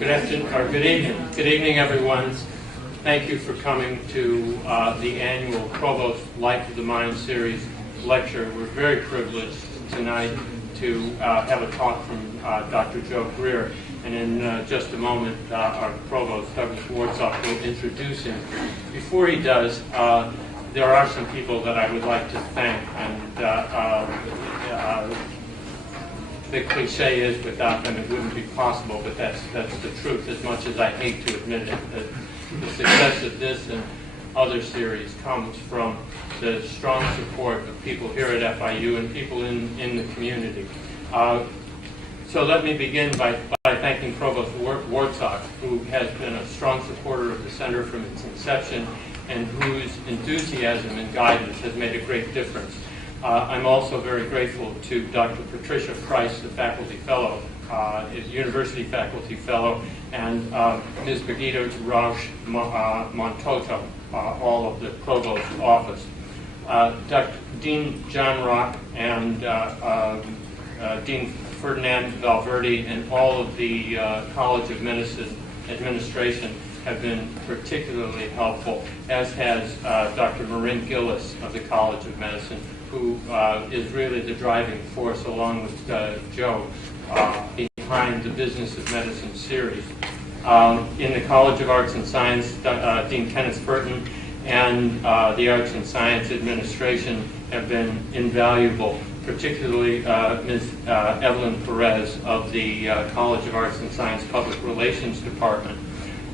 Good afternoon, or good evening. Good evening, everyone. Thank you for coming to the annual Provost Life of the Mind series lecture. We're very privileged tonight to have a talk from Dr. Joe Greer. And in just a moment, our Provost, Douglas Wartsoff, will introduce him. Before he does, there are some people that I would like to thank. And the cliche is, without them it wouldn't be possible, but that's the truth, as much as I hate to admit it. The success of this and other series comes from the strong support of people here at FIU and people in the community. So let me begin by thanking Provost Wartsoff, who has been a strong supporter of the Center from its inception and whose enthusiasm and guidance has made a great difference. I'm also very grateful to Dr. Patricia Price, the faculty fellow, university faculty fellow, and Ms. Brigitte Rausch Montoto, all of the Provost's office. Dr. Dean John Rock and Dean Ferdinand Valverde and all of the College of Medicine administration have been particularly helpful, as has Dr. Marin Gillis of the College of Medicine, who is really the driving force, along with Joe, behind the Business of Medicine series. In the College of Arts and Science, Dean Kenneth Furton and the Arts and Science Administration have been invaluable, particularly Ms. Evelyn Perez of the College of Arts and Science Public Relations Department.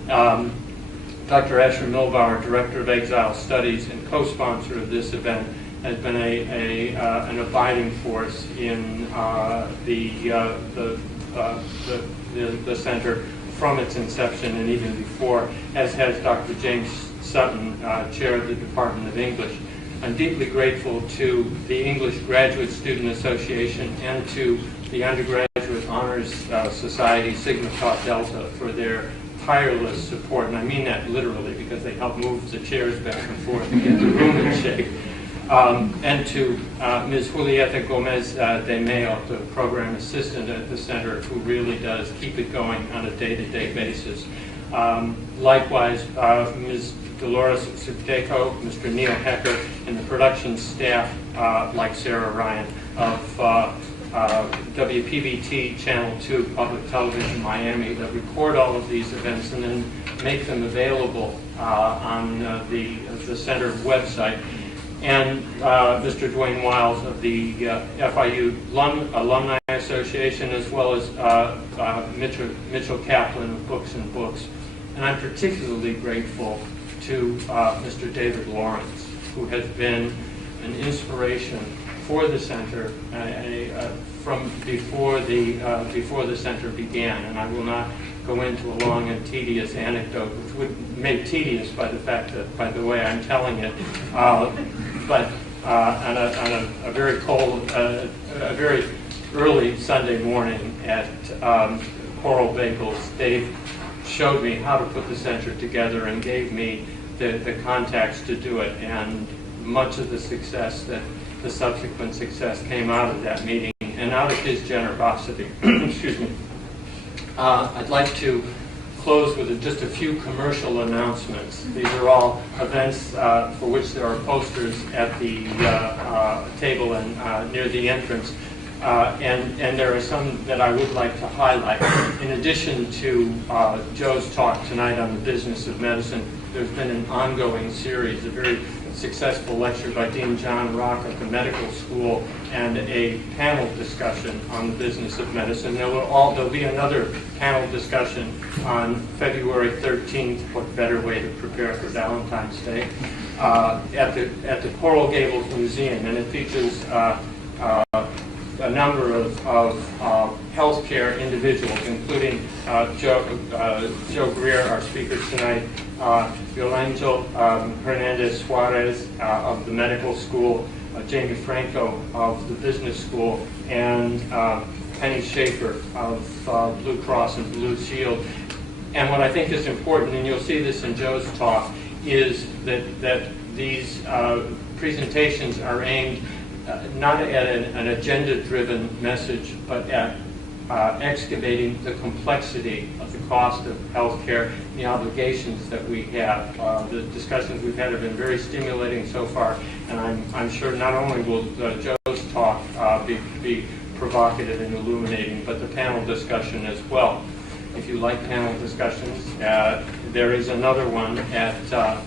Dr. Asher Milbauer, Director of Exile Studies and co-sponsor of this event, has been an abiding force in the center from its inception and even before, as has Dr. James Sutton, Chair of the Department of English. I'm deeply grateful to the English Graduate Student Association and to the Undergraduate Honors Society, Sigma Tau Delta, for their tireless support, and I mean that literally because they help move the chairs back and forth to get the room in shape. And to Ms. Julieta Gomez de Mayo, the program assistant at the center, who really does keep it going on a day-to-day basis. Likewise, Ms. Dolores Subdeco, Mr. Neil Hecker, and the production staff, like Sarah Ryan, of WPBT Channel 2 Public Television Miami, that record all of these events and then make them available on the center website. And Mr. Dwayne Wiles of the FIU Alumni Association, as well as Mitchell Kaplan of Books and Books. And I'm particularly grateful to Mr. David Lawrence, who has been an inspiration for the center from before the center began. And I will not go into a long and tedious anecdote, which would be made tedious by the fact that, by the way I'm telling it, but on a very cold, a very early Sunday morning at Coral Bagels, Dave showed me how to put the center together and gave me the contacts to do it. And much of the success, the subsequent success, came out of that meeting and out of his generosity. Excuse me. I'd like to close with just a few commercial announcements. These are all events for which there are posters at the table and near the entrance. And there are some that I would like to highlight. In addition to Joe's talk tonight on the business of medicine, there's been an ongoing series, a very successful lecture by Dean John Rock at the medical school, and a panel discussion on the business of medicine. There'll be another panel discussion on February 13th, what better way to prepare for Valentine's Day, at the Coral Gables Museum, and it features a number of healthcare individuals, including Joe Greer, our speaker tonight, Yolanda Hernandez Suarez of the medical school, Jamie Franco of the business school, and Penny Schaefer of Blue Cross and Blue Shield. And what I think is important, and you'll see this in Joe's talk, is that these presentations are aimed not at an agenda-driven message, but at excavating the complexity of the cost of healthcare and the obligations that we have. The discussions we've had have been very stimulating so far, and I'm sure not only will Joe's talk be provocative and illuminating, but the panel discussion as well. If you like panel discussions, there is another one at,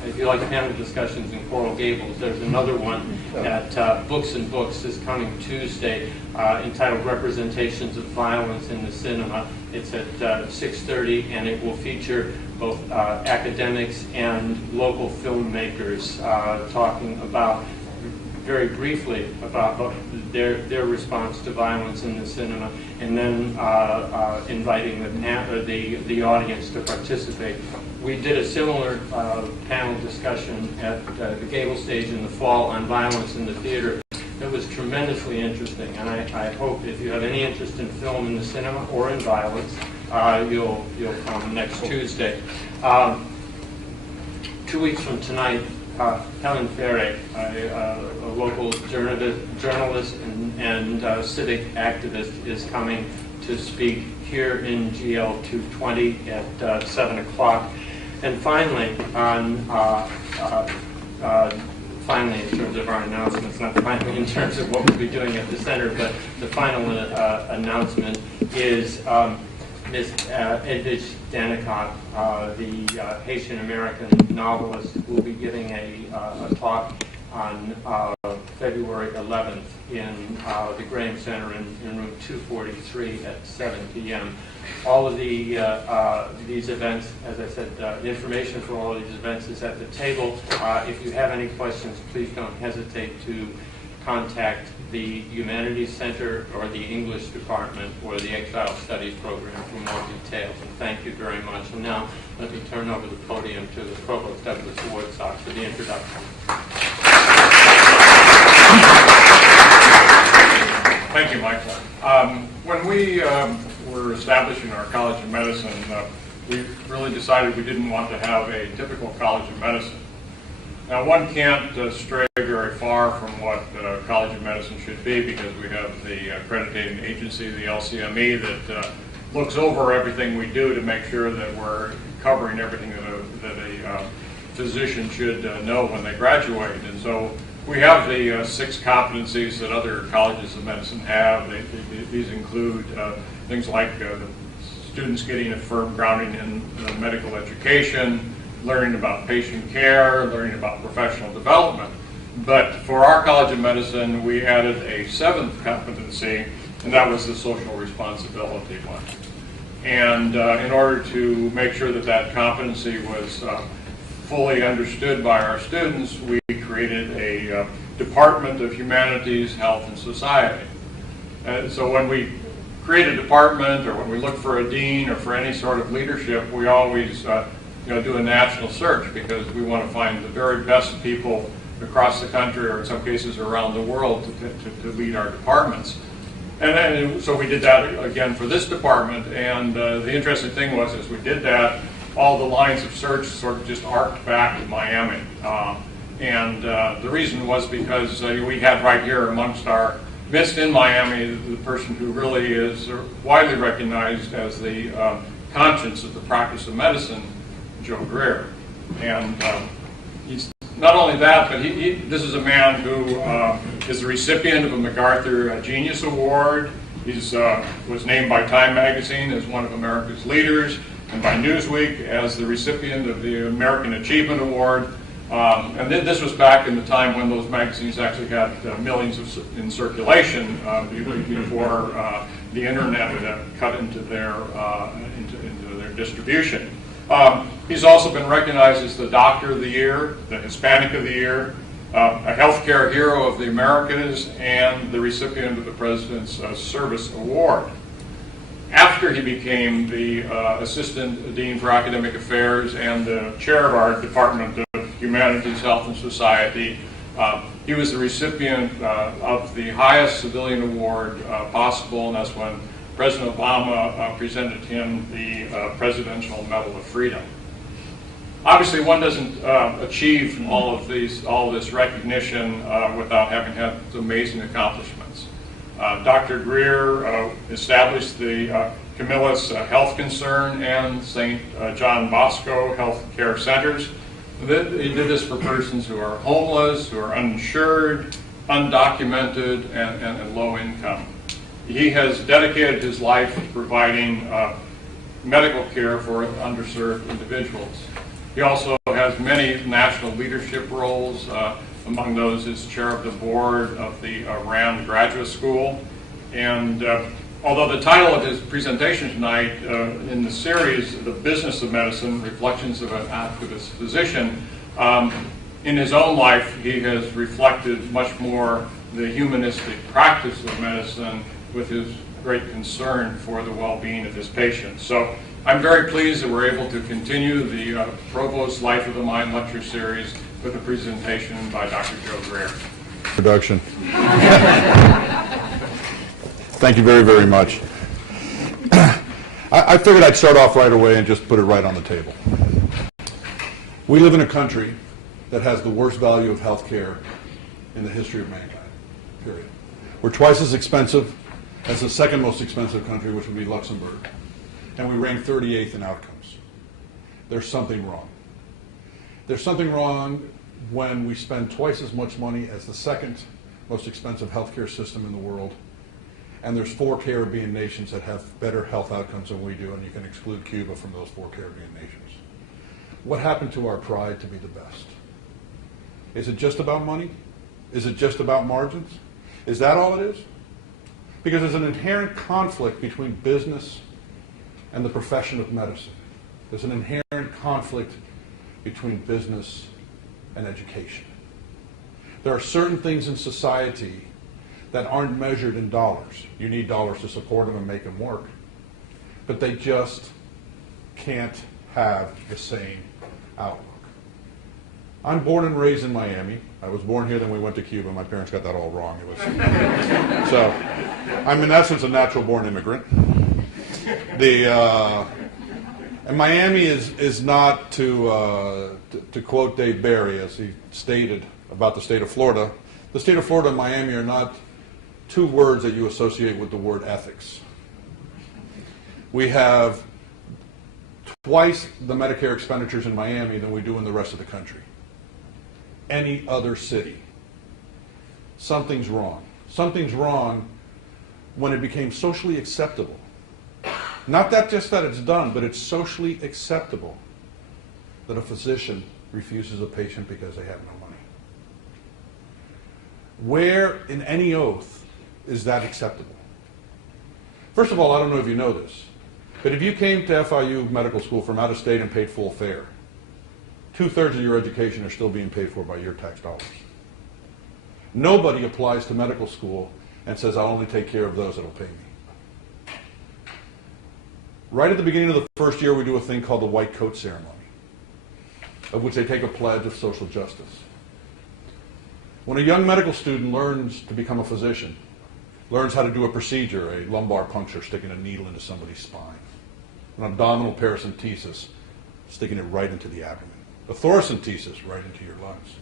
if you like panel discussions in Coral Gables, there's another one at Books and Books this coming Tuesday entitled Representations of Violence in the Cinema. It's at 6:30, and it will feature both academics and local filmmakers talking about, very briefly, about their response to violence in the cinema, and then inviting the audience to participate. We did a similar panel discussion at the Gable Stage in the fall on violence in the theater. It was tremendously interesting, and I hope if you have any interest in film in the cinema or in violence, you'll come next Tuesday. 2 weeks from tonight, Helen Ferre, a local journalist and civic activist, is coming to speak here in GL 220 at 7 o'clock. And finally, finally in terms of our announcements, not finally in terms of what we'll be doing at the center, but the final announcement is Ms. Edwidge Danicott, the Haitian-American novelist, will be giving a talk on February 11th in the Graham Center in room 243 at 7 p.m. All of these events, as I said, the information for all of these events is at the table. If you have any questions, please don't hesitate to contact the Humanities Center or the English Department or the Exile Studies Program for more details. And thank you very much. And now let me turn over the podium to the Provost Douglas Wardsock for the introduction. Thank you, Michael. When we were establishing our College of Medicine, we really decided we didn't want to have a typical College of Medicine. Now, one can't stray very far from what College of Medicine should be, because we have the accrediting agency, the LCME, that looks over everything we do to make sure that we're covering everything that a physician should know when they graduate. And so we have the 6 competencies that other colleges of medicine have. These include things like students getting a firm grounding in medical education, learning about patient care, learning about professional development. But for our College of Medicine, we added a 7th competency, and that was the social responsibility one. And in order to make sure that that competency was fully understood by our students, we created a Department of Humanities, Health, and Society. So when we create a department, or when we look for a dean or for any sort of leadership, we always do a national search, because we want to find the very best people across the country, or in some cases around the world, to lead our departments. And so we did that again for this department, and the interesting thing was, as we did that, all the lines of search sort of just arced back to Miami. And the reason was because we had right here amongst our midst in Miami the person who really is widely recognized as the conscience of the practice of medicine, Joe Greer. And he's not only that, but this is a man who is the recipient of a MacArthur Genius Award. He was named by Time Magazine as one of America's leaders, and by Newsweek as the recipient of the American Achievement Award. And this was back in the time when those magazines actually had millions in circulation, before the internet had cut into their distribution. He's also been recognized as the Doctor of the Year, the Hispanic of the Year, a Healthcare Hero of the Americas, and the recipient of the President's Service Award. After he became the Assistant Dean for Academic Affairs and the chair of our Department of Humanities, Health, and Society, he was the recipient of the highest civilian award possible, and that's when President Obama presented him the Presidential Medal of Freedom. Obviously, one doesn't achieve all of this recognition without having had amazing accomplishments. Dr. Greer established the Camillus Health Concern and St. John Bosco Health Care Centers. He did this for persons who are homeless, who are uninsured, undocumented, and low income. He has dedicated his life to providing medical care for underserved individuals. He also has many national leadership roles. Among those is chair of the board of the Rand Graduate School. And although the title of his presentation tonight in the series, The Business of Medicine, Reflections of an Activist Physician, in his own life he has reflected much more the humanistic practice of medicine with his great concern for the well-being of his patients. So I'm very pleased that we're able to continue the Provost Life of the Mind lecture series with a presentation by Dr. Joe Greer. Introduction. Thank you very, very much. I figured I'd start off right away and just put it right on the table. We live in a country that has the worst value of health care in the history of mankind, period. We're twice as expensive as the second most expensive country, which would be Luxembourg, and we rank 38th in outcomes. There's something wrong. There's something wrong when we spend twice as much money as the second most expensive healthcare system in the world, and there's 4 Caribbean nations that have better health outcomes than we do, and you can exclude Cuba from those 4 Caribbean nations. What happened to our pride to be the best? Is it just about money? Is it just about margins? Is that all it is? Because there's an inherent conflict between business and the profession of medicine. There's an inherent conflict between business and education. There are certain things in society that aren't measured in dollars. You need dollars to support them and make them work. But they just can't have the same outlook. I'm born and raised in Miami. I was born here, then we went to Cuba. My parents got that all wrong. So I'm in essence a natural-born immigrant. And Miami is not, to quote Dave Barry, as he stated about the state of Florida, the state of Florida and Miami are not 2 words that you associate with the word ethics. We have twice the Medicare expenditures in Miami than we do in the rest of the country. Any other city. Something's wrong. Something's wrong when it became socially acceptable. Not that just that it's done, but it's socially acceptable that a physician refuses a patient because they have no money. Where in any oath is that acceptable? First of all, I don't know if you know this, but if you came to FIU Medical School from out of state and paid full fare, 2/3 of your education are still being paid for by your tax dollars. Nobody applies to medical school and says, I'll only take care of those that'll pay me. Right at the beginning of the first year, we do a thing called the white coat ceremony, of which they take a pledge of social justice. When a young medical student learns to become a physician, learns how to do a procedure, a lumbar puncture, sticking a needle into somebody's spine, an abdominal paracentesis, sticking it right into the abdomen, a thoracentesis right into your lungs,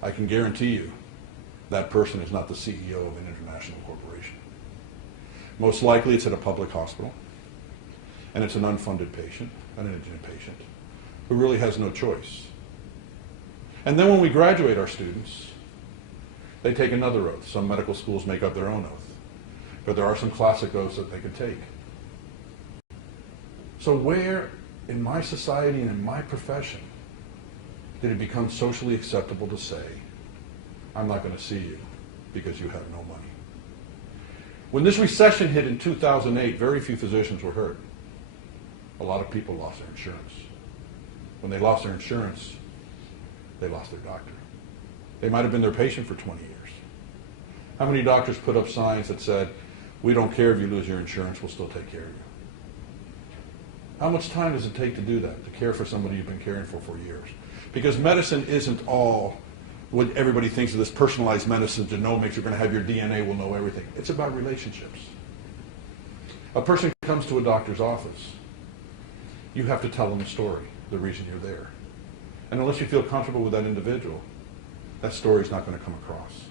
I can guarantee you that person is not the CEO of an international corporation. Most likely it's at a public hospital, and it's an unfunded patient, an indigent patient, who really has no choice. And then when we graduate our students, they take another oath. Some medical schools make up their own oath, but there are some classic oaths that they can take. So where in my society and in my profession did it become socially acceptable to say, I'm not going to see you because you have no money? When this recession hit in 2008, very few physicians were hurt. A lot of people lost their insurance. When they lost their insurance, they lost their doctor. They might have been their patient for 20 years. How many doctors put up signs that said, we don't care if you lose your insurance, we'll still take care of you? How much time does it take to do that, to care for somebody you've been caring for years? Because medicine isn't all what everybody thinks of this personalized medicine, genomics, you're going to have your DNA, will know everything. It's about relationships. A person comes to a doctor's office. You have to tell them a story, the reason you're there. And unless you feel comfortable with that individual, that story is not going to come across.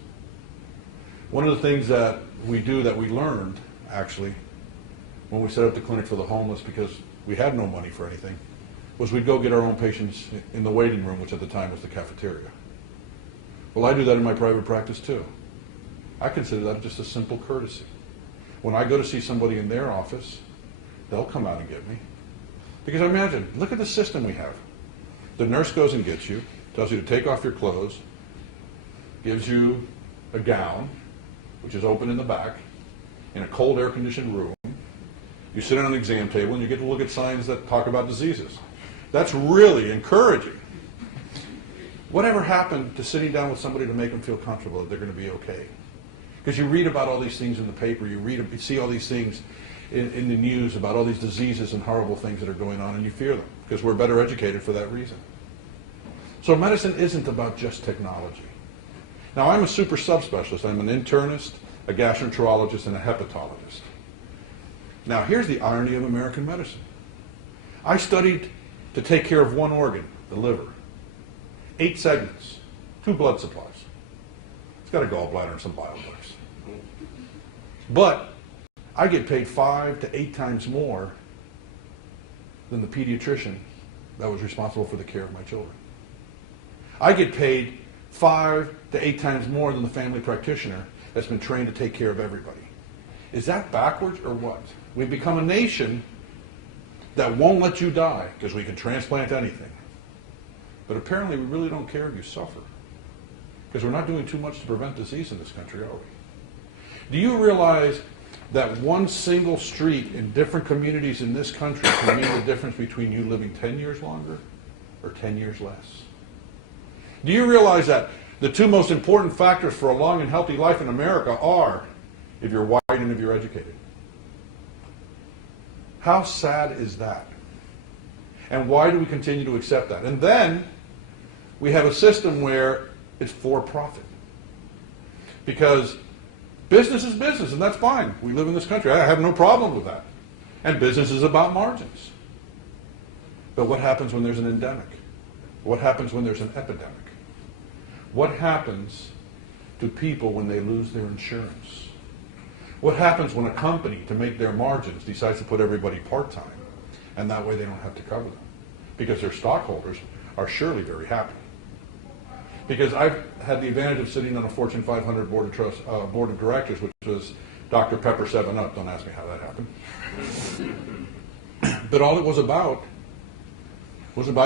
One of the things that we do that we learned, actually, when we set up the clinic for the homeless, because we had no money for anything, was we'd go get our own patients in the waiting room, which at the time was the cafeteria. Well, I do that in my private practice too. I consider that just a simple courtesy. When I go to see somebody in their office, they'll come out and get me. Because imagine, look at the system we have. The nurse goes and gets you, tells you to take off your clothes, gives you a gown, which is open in the back, in a cold air-conditioned room. You sit on an exam table and you get to look at signs that talk about diseases. That's really encouraging. Whatever happened to sitting down with somebody to make them feel comfortable that they're going to be okay? Because you read about all these things in the paper, you see all these things in the news about all these diseases and horrible things that are going on, and you fear them, because we're better educated for that reason. So medicine isn't about just technology. Now, I'm a super subspecialist. I'm an internist, a gastroenterologist, and a hepatologist. Now, here's the irony of American medicine. I studied to take care of one organ, the liver. 8 segments, 2 blood supplies. It's got a gallbladder and some bile ducts. But I get paid 5 to 8 times more than the pediatrician that was responsible for the care of my children. I get paid 5 to 8 times more than the family practitioner that's been trained to take care of everybody. Is that backwards or what? We've become a nation that won't let you die because we can transplant anything. But apparently we really don't care if you suffer, because we're not doing too much to prevent disease in this country, are we? Do you realize that one single street in different communities in this country can mean the difference between you living 10 years longer or 10 years less? Do you realize that the 2 most important factors for a long and healthy life in America are if you're white and if you're educated? How sad is that? And why do we continue to accept that? And then we have a system where it's for profit. Because business is business, and that's fine. We live in this country. I have no problem with that. And business is about margins. But what happens when there's an endemic? What happens when there's an epidemic? What happens to people when they lose their insurance? What happens when a company, to make their margins, decides to put everybody part-time, and that way they don't have to cover them? Because their stockholders are surely very happy. Because I've had the advantage of sitting on a Fortune 500 board of directors, which was Dr. Pepper 7-Up. Don't ask me how that happened. But all it was about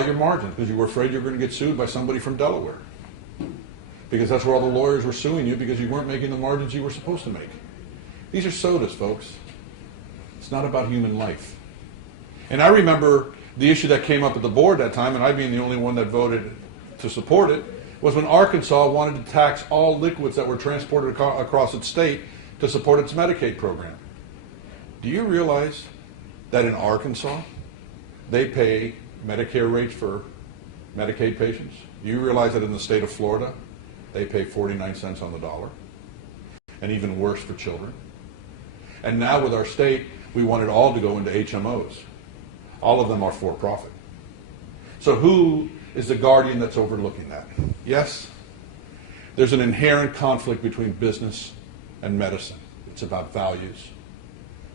your margins, because you were afraid you were going to get sued by somebody from Delaware. Because that's where all the lawyers were suing you, because you weren't making the margins you were supposed to make. These are sodas, folks. It's not about human life. And I remember the issue that came up at the board that time, and I being the only one that voted to support it, was when Arkansas wanted to tax all liquids that were transported across its state to support its Medicaid program. Do you realize that in Arkansas, they pay Medicare rates for Medicaid patients? Do you realize that in the state of Florida, they pay 49 cents on the dollar? And even worse for children. And now with our state, we want it all to go into HMOs. All of them are for profit. So who is the guardian that's overlooking that? Yes, there's an inherent conflict between business and medicine. It's about values.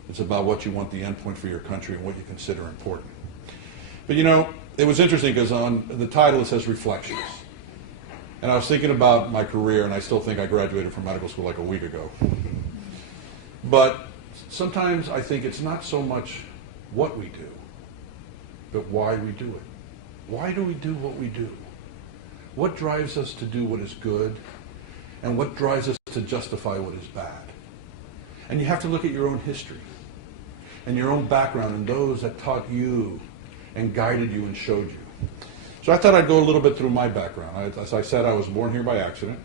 It's about what you want the endpoint for your country and what you consider important. But you know, it was interesting because on the title it says Reflections. And I was thinking about my career, and I still think I graduated from medical school like a week ago. But sometimes I think it's not so much what we do, but why we do it. Why do we do what we do? What drives us to do what is good, and what drives us to justify what is bad? And you have to look at your own history, and your own background, and those that taught you, and guided you, and showed you. So I thought I'd go a little bit through my background. As I said, I was born here by accident.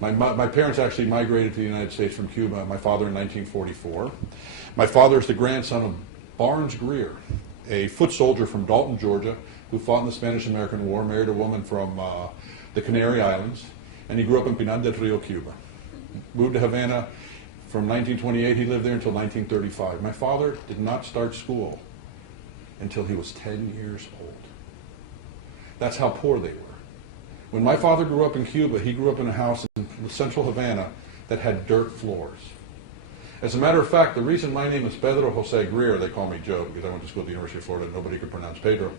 My parents actually migrated to the United States from Cuba, my father in 1944. My father is the grandson of Barnes Greer, a foot soldier from Dalton, Georgia, who fought in the Spanish-American War, married a woman from the Canary Islands, and he grew up in Pinar del Rio, Cuba. Moved to Havana from 1928. He lived there until 1935. My father did not start school until he was 10 years old. That's how poor they were. When my father grew up in Cuba, he grew up in a house in central Havana that had dirt floors. As a matter of fact, the reason my name is Pedro Jose Greer, they call me Joe because I went to school at the University of Florida, nobody could pronounce Pedro.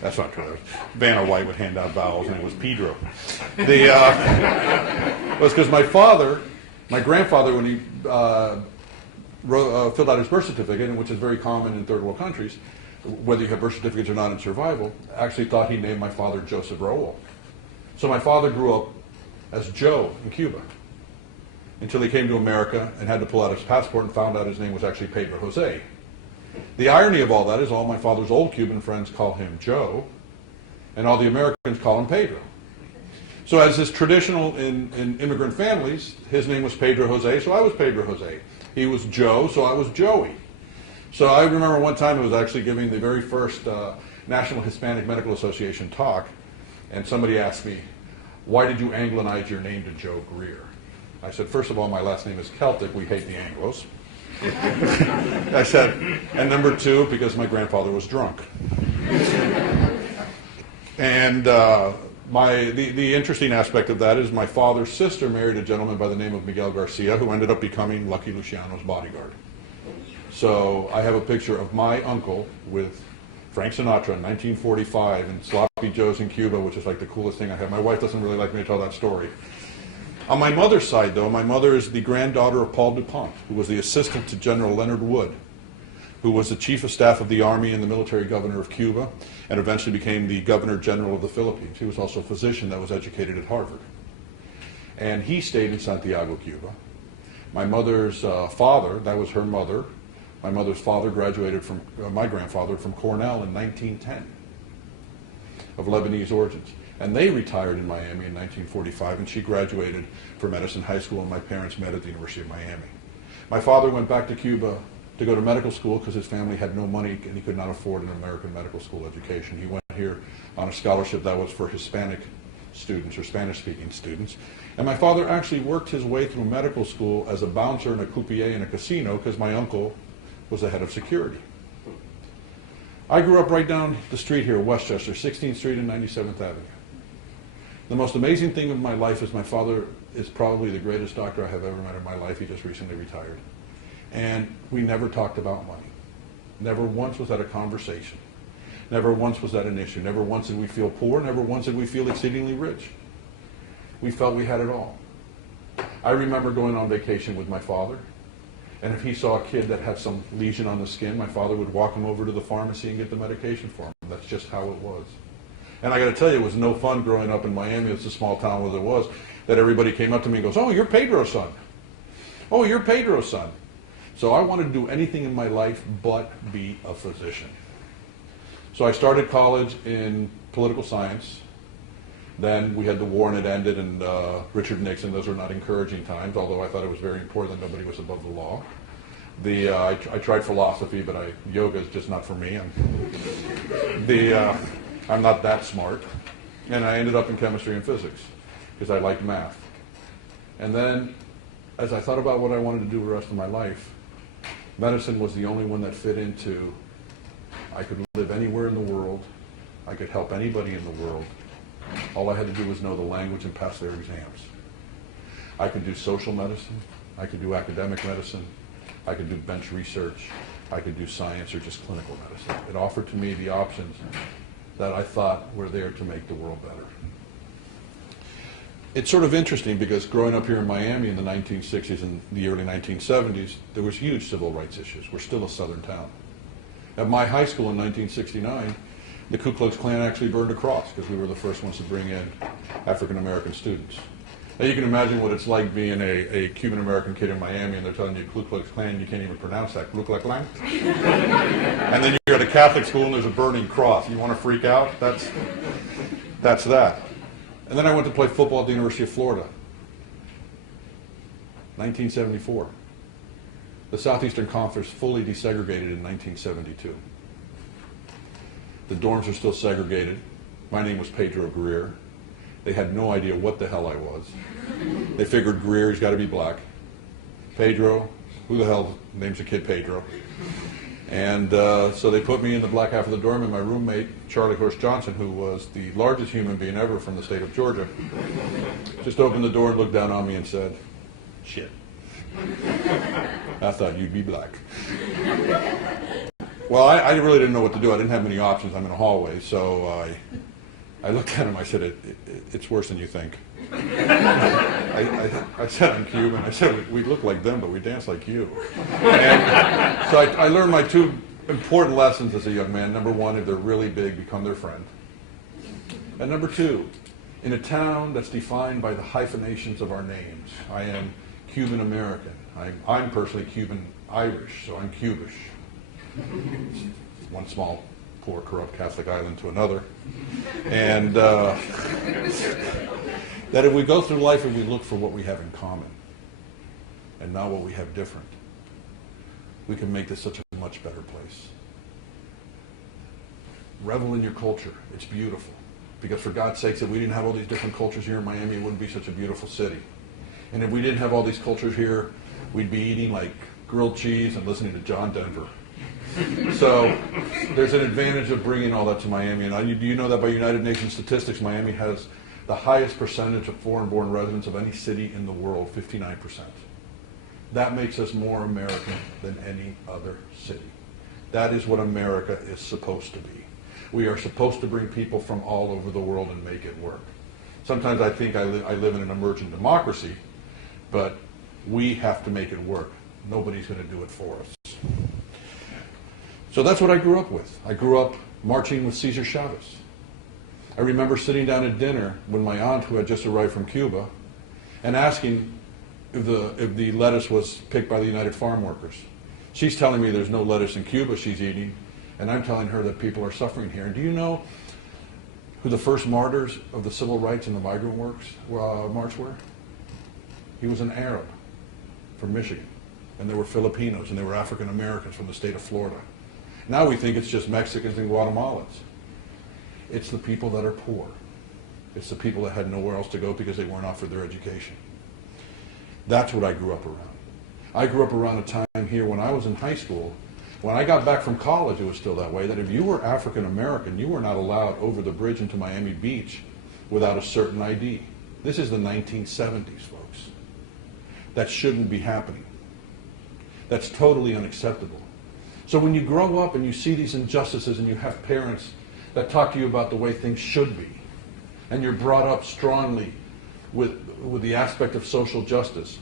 That's not true. Vanna White would hand out vowels, and it was Pedro. Was because my grandfather, when he filled out his birth certificate, which is very common in third world countries, whether you have birth certificates or not in survival, actually thought he named my father Joseph Raul. So my father grew up as Joe in Cuba until he came to America and had to pull out his passport and found out his name was actually Pedro Jose. The irony of all that is all my father's old Cuban friends call him Joe, and all the Americans call him Pedro. So as is traditional in immigrant families, his name was Pedro Jose, so I was Pedro Jose. He was Joe, so I was Joey. So I remember one time I was actually giving the very first National Hispanic Medical Association talk, and somebody asked me, why did you Anglonize your name to Joe Greer? I said, first of all, my last name is Celtic, we hate the Anglos. I said, and number two, because my grandfather was drunk. And the interesting aspect of that is my father's sister married a gentleman by the name of Miguel Garcia, who ended up becoming Lucky Luciano's bodyguard. So I have a picture of my uncle with Frank Sinatra in 1945 in Sloppy Joe's in Cuba, which is like the coolest thing I have. My wife doesn't really like me to tell that story. On my mother's side, though, my mother is the granddaughter of Paul DuPont, who was the assistant to General Leonard Wood, who was the chief of staff of the Army and the military governor of Cuba, and eventually became the governor general of the Philippines. He was also a physician that was educated at Harvard. And he stayed in Santiago, Cuba. My mother's father, that was her mother, my mother's father graduated from, my grandfather, from Cornell in 1910, of Lebanese origins. And they retired in Miami in 1945, and she graduated from Edison High School, and my parents met at the University of Miami. My father went back to Cuba to go to medical school because his family had no money and he could not afford an American medical school education. He went here on a scholarship that was for Hispanic students or Spanish-speaking students. And my father actually worked his way through medical school as a bouncer and a croupier in a casino because my uncle was the head of security. I grew up right down the street here, Westchester, 16th Street and 97th Avenue. The most amazing thing of my life is my father is probably the greatest doctor I have ever met in my life. He just recently retired. And we never talked about money. Never once was that a conversation. Never once was that an issue. Never once did we feel poor. Never once did we feel exceedingly rich. We felt we had it all. I remember going on vacation with my father, and if he saw a kid that had some lesion on the skin, my father would walk him over to the pharmacy and get the medication for him. That's just how it was. And I got to tell you, it was no fun growing up in Miami. It's a small town where there was, that everybody came up to me and goes, oh, you're Pedro's son. Oh, you're Pedro's son. So I wanted to do anything in my life but be a physician. So I started college in political science. Then we had the war and it ended, and Richard Nixon. Those were not encouraging times, although I thought it was very important that nobody was above the law. I tried philosophy, but yoga is just not for me. I'm not that smart. And I ended up in chemistry and physics because I liked math. And then as I thought about what I wanted to do the rest of my life, medicine was the only one that fit into, I could live anywhere in the world, I could help anybody in the world. All I had to do was know the language and pass their exams. I could do social medicine, I could do academic medicine, I could do bench research, I could do science or just clinical medicine. It offered to me the options that I thought were there to make the world better. It's sort of interesting because growing up here in Miami in the 1960s and the early 1970s, there was huge civil rights issues. We're still a southern town. At my high school in 1969, the Ku Klux Klan actually burned a cross because we were the first ones to bring in African American students. Now you can imagine what it's like being a Cuban American kid in Miami and they're telling you Ku Klux Klan, you can't even pronounce that, Ku Klux Klan. And then you're at a Catholic school and there's a burning cross. You want to freak out? That's that. And then I went to play football at the University of Florida, 1974. The Southeastern Conference fully desegregated in 1972. The dorms are still segregated. My name was Pedro Greer. They had no idea what the hell I was. They figured Greer, he's got to be black. Pedro, who the hell names a kid Pedro? And so they put me in the black half of the dorm, and my roommate, Charlie Horst Johnson, who was the largest human being ever from the state of Georgia, just opened the door and looked down on me and said, "Shit. I thought you'd be black." Well, I really didn't know what to do. I didn't have many options. I'm in a hallway, so I looked at him. I said, "It's worse than you think." I said, "I'm Cuban." I said, "We look like them, but we dance like you." And so I learned my two important lessons as a young man. Number one, if they're really big, become their friend. And number two, in a town that's defined by the hyphenations of our names, I am Cuban American. I'm personally Cuban Irish, so I'm Cubish. One small, poor, corrupt Catholic island to another. And that if we go through life and we look for what we have in common and not what we have different, we can make this such a much better place. Revel in your culture. It's beautiful. Because for God's sakes, if we didn't have all these different cultures here in Miami, it wouldn't be such a beautiful city. And if we didn't have all these cultures here, we'd be eating like grilled cheese and listening to John Denver. So there's an advantage of bringing all that to Miami. And do you know that by United Nations statistics, Miami has the highest percentage of foreign-born residents of any city in the world, 59%. That makes us more American than any other city. That is what America is supposed to be. We are supposed to bring people from all over the world and make it work. Sometimes I think I live in an emergent democracy, but we have to make it work. Nobody's going to do it for us. So that's what I grew up with. I grew up marching with Cesar Chavez. I remember sitting down at dinner with my aunt, who had just arrived from Cuba, and asking if the lettuce was picked by the United Farm Workers. She's telling me there's no lettuce in Cuba she's eating, and I'm telling her that people are suffering here. And do you know who the first martyrs of the civil rights and the migrant march were? He was an Arab from Michigan, and there were Filipinos, and there were African Americans from the state of Florida. Now we think it's just Mexicans and Guatemalans. It's the people that are poor. It's the people that had nowhere else to go because they weren't offered their education. That's what I grew up around. I grew up around a time here when I was in high school. When I got back from college, it was still that way, that if you were African American, you were not allowed over the bridge into Miami Beach without a certain ID. This is the 1970s, folks. That shouldn't be happening. That's totally unacceptable. So when you grow up and you see these injustices and you have parents that talk to you about the way things should be, and you're brought up strongly with the aspect of social justice,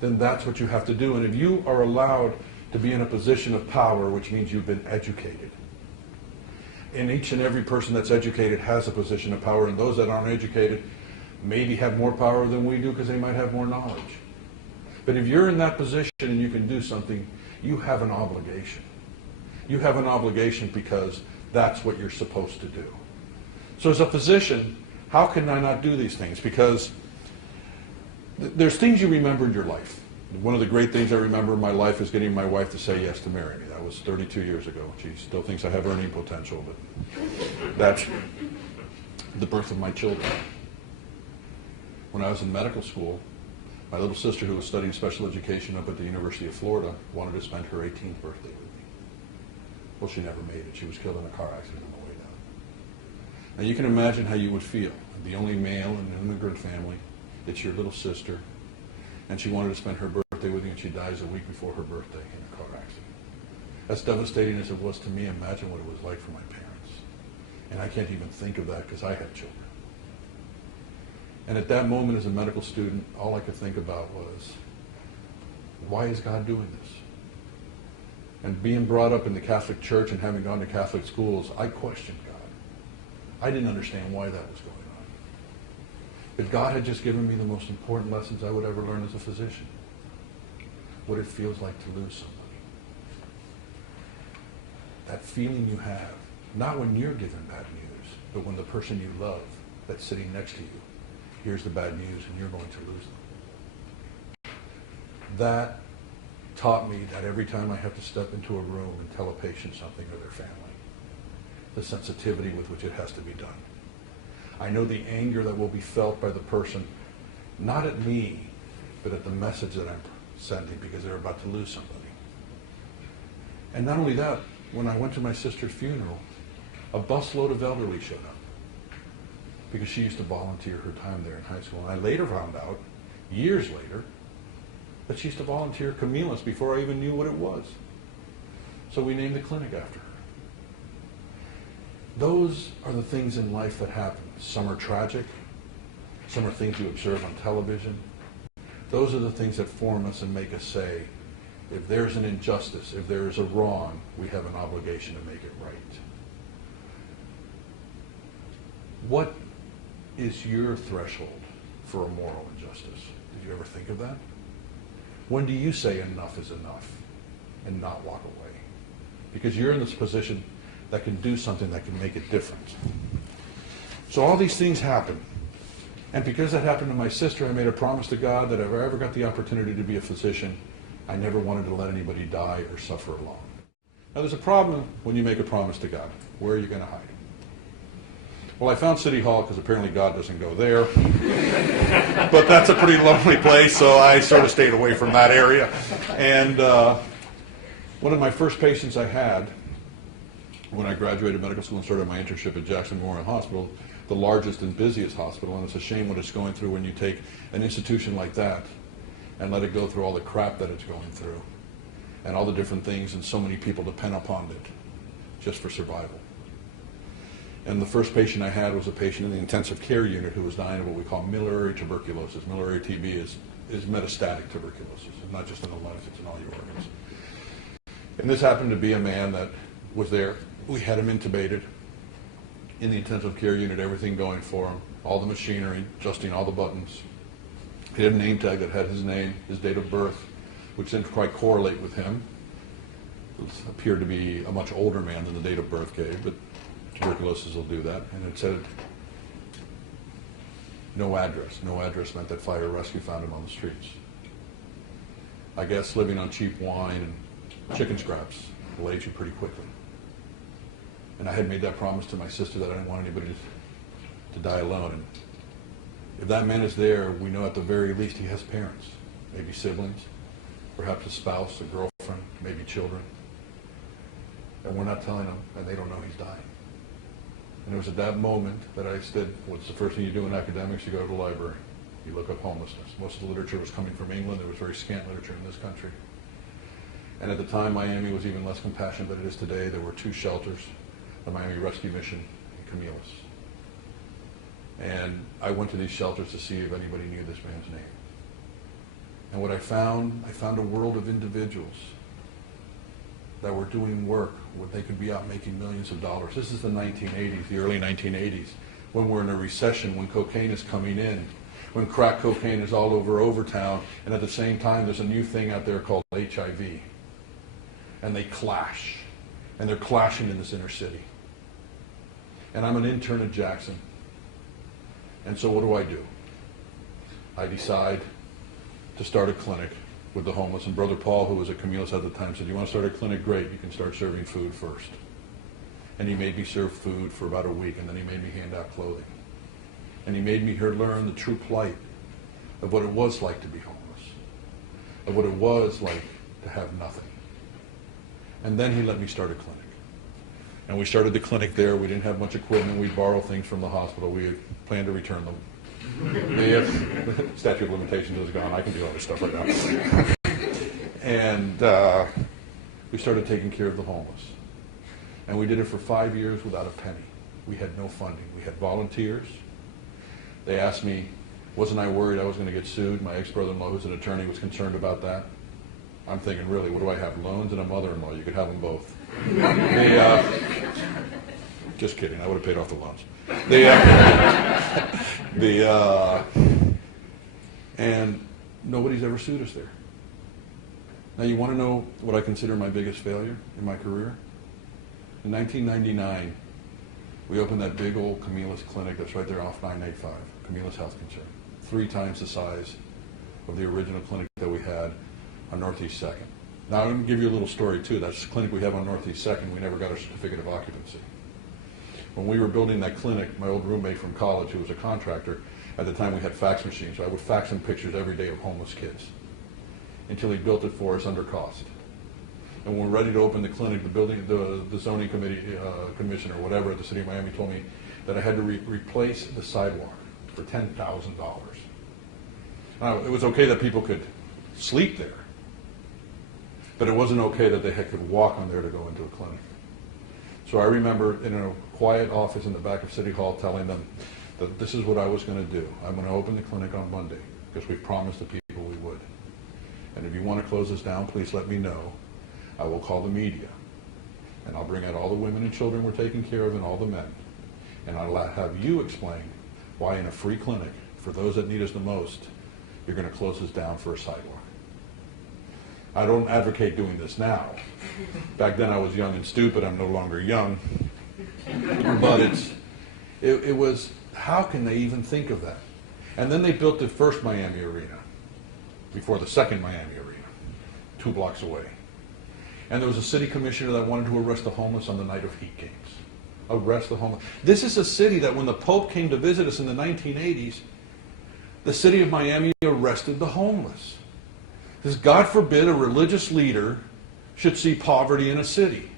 then that's what you have to do. And if you are allowed to be in a position of power, which means you've been educated, and each and every person that's educated has a position of power, and those that aren't educated maybe have more power than we do because they might have more knowledge. But if you're in that position and you can do something, you have an obligation. You have an obligation because that's what you're supposed to do. So as a physician, how can I not do these things? Because there's things you remember in your life. One of the great things I remember in my life is getting my wife to say yes to marry me. That was 32 years ago. She still thinks I have earning potential, but that's the birth of my children. When I was in medical school, my little sister, who was studying special education up at the University of Florida, wanted to spend her 18th birthday with me. Well, she never made it. She was killed in a car accident on the way down. Now you can imagine how you would feel. The only male in an immigrant family, it's your little sister, and she wanted to spend her birthday with you, and she dies a week before her birthday in a car accident. As devastating as it was to me, imagine what it was like for my parents. And I can't even think of that because I had children. And at that moment as a medical student, all I could think about was, why is God doing this? And being brought up in the Catholic Church and having gone to Catholic schools, I questioned God. I didn't understand why that was going on. But God had just given me the most important lessons I would ever learn as a physician. What it feels like to lose somebody. That feeling you have, not when you're given bad news, but when the person you love that's sitting next to you hears the bad news and you're going to lose them. That taught me that every time I have to step into a room and tell a patient something or their family, the sensitivity with which it has to be done. I know the anger that will be felt by the person, not at me, but at the message that I'm sending because they're about to lose somebody. And not only that, when I went to my sister's funeral, a busload of elderly showed up because she used to volunteer her time there in high school. And I later found out, years later, that she used to volunteer at Camillus before I even knew what it was. So we named the clinic after her. Those are the things in life that happen. Some are tragic. Some are things you observe on television. Those are the things that form us and make us say, if there's an injustice, if there is a wrong, we have an obligation to make it right. What is your threshold for a moral injustice? Did you ever think of that? When do you say enough is enough and not walk away? Because you're in this position that can do something that can make a difference. So all these things happen. And because that happened to my sister, I made a promise to God that if I ever got the opportunity to be a physician, I never wanted to let anybody die or suffer alone. Now there's a problem when you make a promise to God. Where are you going to hide? Well, I found City Hall because apparently God doesn't go there. But that's a pretty lonely place, so I sort of stayed away from that area. And one of my first patients I had when I graduated medical school and started my internship at Jackson Memorial Hospital, the largest and busiest hospital, and it's a shame what it's going through when you take an institution like that and let it go through all the crap that it's going through and all the different things, and so many people depend upon it just for survival. And the first patient I had was a patient in the intensive care unit who was dying of what we call miliary tuberculosis. Miliary TB is metastatic tuberculosis. It's not just in the lungs, it's in all your organs. And this happened to be a man that was there. We had him intubated in the intensive care unit, everything going for him, all the machinery, adjusting all the buttons. He had a name tag that had his name, his date of birth, which didn't quite correlate with him. It appeared to be a much older man than the date of birth gave, but tuberculosis will do that. And it said no address. No address meant that fire rescue found him on the streets. I guess living on cheap wine and chicken scraps will age you pretty quickly. And I had made that promise to my sister that I didn't want anybody to die alone. And if that man is there, we know at the very least he has parents, maybe siblings, perhaps a spouse, a girlfriend, maybe children. And we're not telling them, and they don't know he's dying. And it was at that moment that I said, what's the first thing you do in academics? You go to the library. You look up homelessness. Most of the literature was coming from England. There was very scant literature in this country. And at the time, Miami was even less compassionate than it is today. There were 2 shelters, the Miami Rescue Mission and Camillus. And I went to these shelters to see if anybody knew this man's name. And what I found a world of individuals that were doing work where they could be out making millions of dollars. This is the 1980s, the early 1980s, when we're in a recession, when cocaine is coming in, when crack cocaine is all over Overtown, and at the same time there's a new thing out there called HIV. And they clash, and they're clashing in this inner city. And I'm an intern at Jackson. And so what do? I decide to start a clinic with the homeless. And Brother Paul, who was at Camillus at the time, said, you want to start a clinic? Great, you can start serving food first. And he made me serve food for about a week, and then he made me hand out clothing. And he made me learn the true plight of what it was like to be homeless, of what it was like to have nothing. And then he let me start a clinic. And we started the clinic there. We didn't have much equipment. We'd borrow things from the hospital. We had planned to return them. The statute of limitations is gone. I can do all this stuff right now. And we started taking care of the homeless. And we did it for 5 years without a penny. We had no funding. We had volunteers. They asked me, wasn't I worried I was going to get sued? My ex-brother-in-law, who's an attorney, was concerned about that. I'm thinking, really, what do I have, loans and a mother-in-law? You could have them both. Just kidding, I would have paid off the loans. And nobody's ever sued us there. Now you want to know what I consider my biggest failure in my career? In 1999, we opened that big old Camillus clinic that's right there off 985, Camillus Health Concern, 3 times the size of the original clinic that we had on Northeast 2nd. Now I'm going to give you a little story too. That's the clinic we have on Northeast 2nd. We never got a certificate of occupancy. When we were building that clinic, my old roommate from college, who was a contractor, at the time we had fax machines, so I would fax him pictures every day of homeless kids until he built it for us under cost. And when we're ready to open the clinic, the zoning committee commissioner, whatever, at the city of Miami told me that I had to replace the sidewalk for $10,000. Now, it was okay that people could sleep there, but it wasn't okay that they could walk on there to go into a clinic. So I remember in a quiet office in the back of City Hall telling them that this is what I was going to do. I'm going to open the clinic on Monday because we promised the people we would. And if you want to close this down, please let me know. I will call the media, and I'll bring out all the women and children we're taking care of and all the men. And I'll have you explain why in a free clinic, for those that need us the most, you're going to close this down for a sidewalk. I don't advocate doing this now. Back then I was young and stupid. I'm no longer young. But it was, how can they even think of that? And then they built the first Miami arena before the second Miami arena, 2 blocks away. And there was a city commissioner that wanted to arrest the homeless on the night of Heat games. Arrest the homeless. This is a city that when the Pope came to visit us in the 1980s, the city of Miami arrested the homeless. Because God forbid a religious leader should see poverty in a city.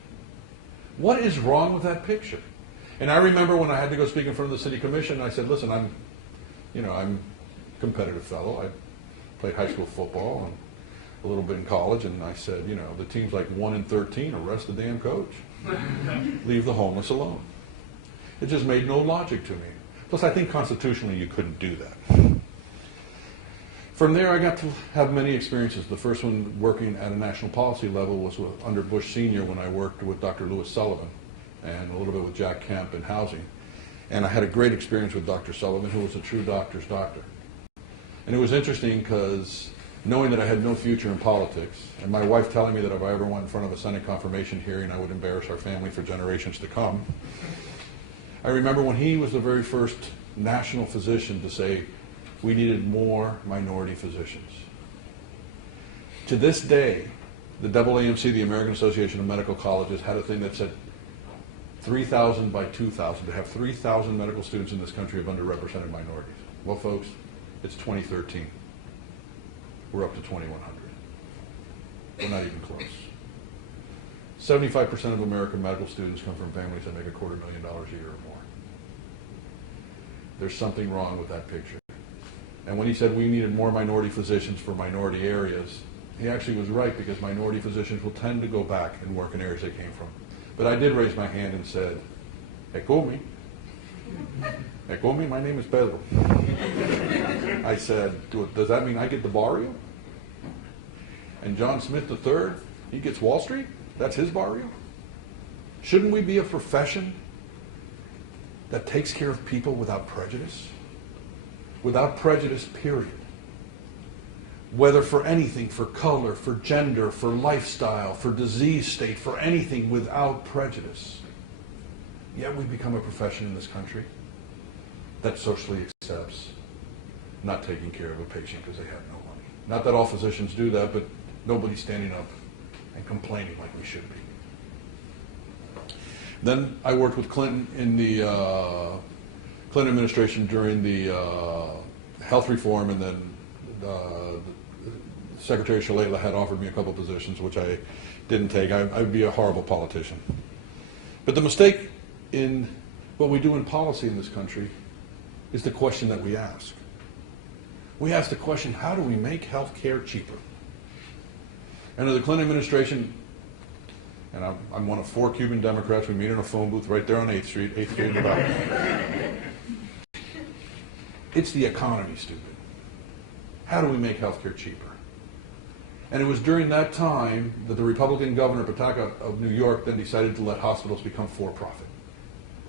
What is wrong with that picture? And I remember when I had to go speak in front of the city commission, I said, listen, I'm a competitive fellow. I played high school football and a little bit in college, and I said, the team's like 1-13, arrest the damn coach. Leave the homeless alone. It just made no logic to me. Plus, I think constitutionally you couldn't do that. From there, I got to have many experiences. The first one working at a national policy level was under Bush Sr. when I worked with Dr. Lewis Sullivan and a little bit with Jack Kemp in housing. And I had a great experience with Dr. Sullivan, who was a true doctor's doctor. And it was interesting because knowing that I had no future in politics, and my wife telling me that if I ever went in front of a Senate confirmation hearing, I would embarrass our family for generations to come. I remember when he was the very first national physician to say, we needed more minority physicians. To this day, the AAMC, the American Association of Medical Colleges, had a thing that said 3,000 by 2,000, to have 3,000 medical students in this country of underrepresented minorities. Well, folks, it's 2013. We're up to 2,100. We're not even close. 75% of American medical students come from families that make $250,000 a year or more. There's something wrong with that picture. And when he said we needed more minority physicians for minority areas, he actually was right, because minority physicians will tend to go back and work in areas they came from. But I did raise my hand and said, Ekomi, my name is Pedro. I said, does that mean I get the barrio? And John Smith III, he gets Wall Street? That's his barrio? Shouldn't we be a profession that takes care of people without prejudice? Without prejudice, period. Whether for anything, for color, for gender, for lifestyle, for disease state, for anything, without prejudice. Yet we become a profession in this country that socially accepts not taking care of a patient because they have no money. Not that all physicians do that, but nobody's standing up and complaining like we should be. Then I worked with Clinton in the Clinton administration during the health reform, and then Secretary Shalala had offered me a couple positions, which I didn't take. I'd be a horrible politician. But the mistake in what we do in policy in this country is the question that we ask. We ask the question, how do we make health care cheaper? Under the Clinton administration, and I'm one of 4 Cuban Democrats, we meet in a phone booth right there on 8th Street in the back. It's the economy, stupid. How do we make health care cheaper? And it was during that time that the Republican governor, Pataka of New York, then decided to let hospitals become for-profit.